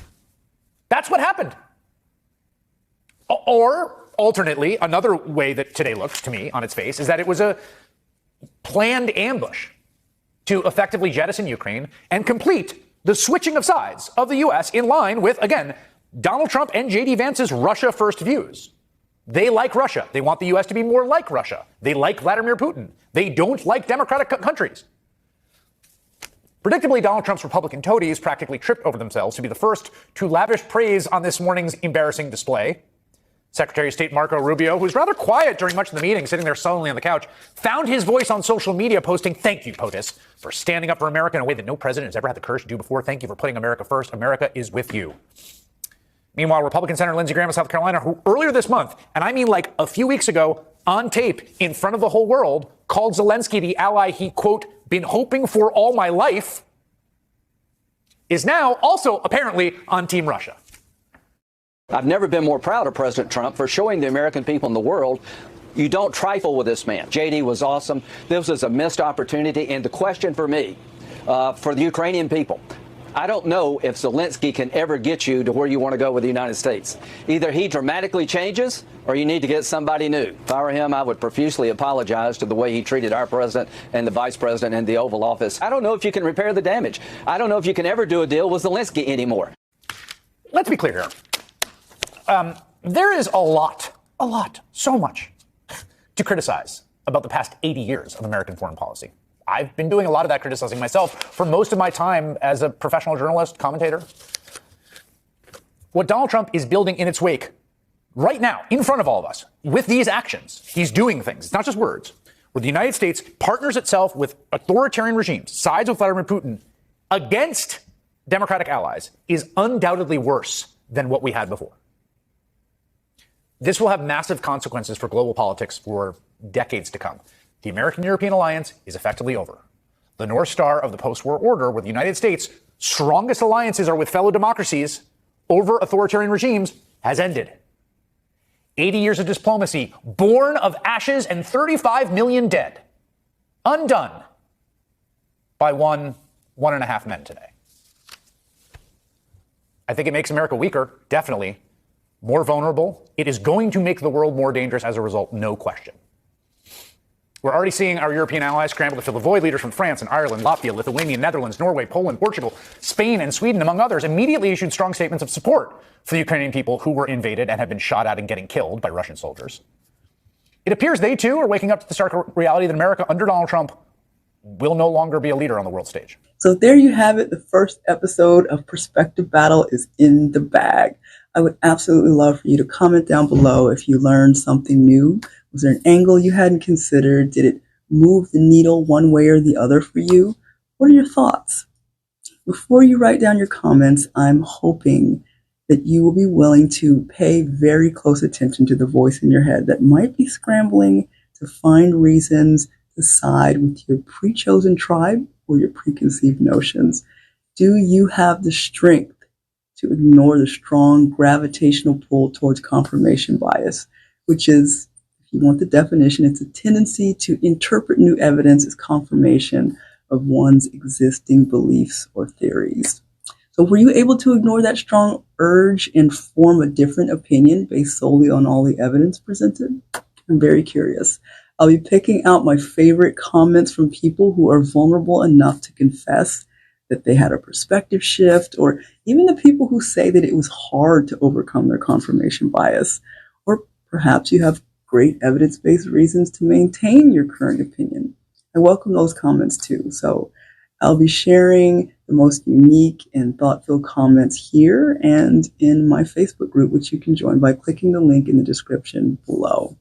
That's what happened. Or, alternately, another way that today looks to me on its face is that it was a planned ambush to effectively jettison Ukraine and complete the switching of sides of the U.S. in line with, again, Donald Trump and J.D. Vance's Russia first views. They like Russia. They want the U.S. to be more like Russia. They like Vladimir Putin. They don't like democratic countries. Predictably, Donald Trump's Republican toadies practically tripped over themselves to be the first to lavish praise on this morning's embarrassing display. Secretary of State Marco Rubio, who was rather quiet during much of the meeting, sitting there sullenly on the couch, found his voice on social media posting, "Thank you, POTUS, for standing up for America in a way that no president has ever had the courage to do before. Thank you for putting America first. America is with you." Meanwhile, Republican Senator Lindsey Graham of South Carolina, who earlier this month, and I mean like a few weeks ago, on tape in front of the whole world, called Zelensky the ally he, quote, been hoping for all my life, is now also apparently on Team Russia. I've never been more proud of President Trump for showing the American people in the world you don't trifle with this man. JD was awesome. This was a missed opportunity. And the question for me, for the Ukrainian people, I don't know if Zelensky can ever get you to where you want to go with the United States. Either he dramatically changes or you need to get somebody new. If I were him, I would profusely apologize to the way he treated our president and the vice president in the Oval Office. I don't know if you can repair the damage. I don't know if you can ever do a deal with Zelensky anymore. Let's be clear here. There is a lot, so much to criticize about the past 80 years of American foreign policy. I've been doing a lot of that criticizing myself for most of my time as a professional journalist, commentator. What Donald Trump is building in its wake right now, in front of all of us, with these actions, he's doing things. It's not just words. Where the United States partners itself with authoritarian regimes, sides with Vladimir Putin, against democratic allies, is undoubtedly worse than what we had before. This will have massive consequences for global politics for decades to come. The American-European alliance is effectively over. The North Star of the post-war order, where the United States' strongest alliances are with fellow democracies over authoritarian regimes, has ended. 80 years of diplomacy, born of ashes and 35 million dead, undone by one and a half men today. I think it makes America weaker, definitely. More vulnerable. It is going to make the world more dangerous as a result, no question. We're already seeing our European allies scramble to fill the void. Leaders from France and Ireland, Latvia, Lithuania, Netherlands, Norway, Poland, Portugal, Spain, and Sweden, among others, immediately issued strong statements of support for the Ukrainian people who were invaded and have been shot at and getting killed by Russian soldiers. It appears they, too, are waking up to the stark reality that America, under Donald Trump, will no longer be a leader on the world stage. So there you have it. The first episode of Perspective Battle is in the bag. I would absolutely love for you to comment down below if you learned something new. Was there an angle you hadn't considered? Did it move the needle one way or the other for you? What are your thoughts? Before you write down your comments, I'm hoping that you will be willing to pay very close attention to the voice in your head that might be scrambling to find reasons to side with your pre-chosen tribe or your preconceived notions. Do you have the strength to ignore the strong gravitational pull towards confirmation bias, which is, if you want the definition, it's a tendency to interpret new evidence as confirmation of one's existing beliefs or theories. So were you able to ignore that strong urge and form a different opinion based solely on all the evidence presented? I'm very curious. I'll be picking out my favorite comments from people who are vulnerable enough to confess that they had a perspective shift, or even the people who say that it was hard to overcome their confirmation bias. Or perhaps you have great evidence-based reasons to maintain your current opinion. I welcome those comments too. So I'll be sharing the most unique and thought-filled comments here and in my Facebook group, which you can join by clicking the link in the description below.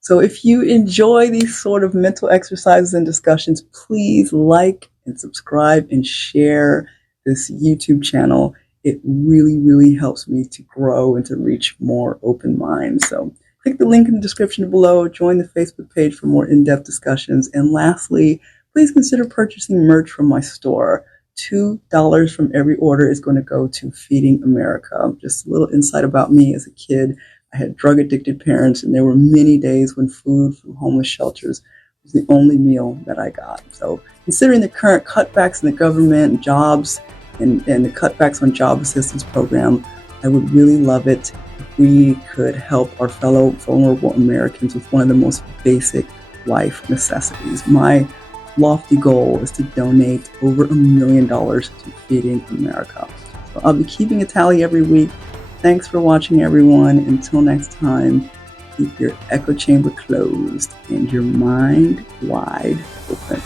So if you enjoy these sort of mental exercises and discussions, please like and subscribe and share this YouTube channel. It really, really helps me to grow and to reach more open minds. So click the link in the description below, join the Facebook page for more in-depth discussions. And lastly, please consider purchasing merch from my store. $2 from every order is going to go to Feeding America. Just a little insight about me as a kid. I had drug-addicted parents, and there were many days when food from homeless shelters was the only meal that I got. So considering the current cutbacks in the government and jobs and the cutbacks on job assistance program, I would really love it if we could help our fellow vulnerable Americans with one of the most basic life necessities. My lofty goal is to donate over $1 million to Feeding America. So I'll be keeping a tally every week. Thanks for watching, everyone. Until next time, keep your echo chamber closed and your mind wide open.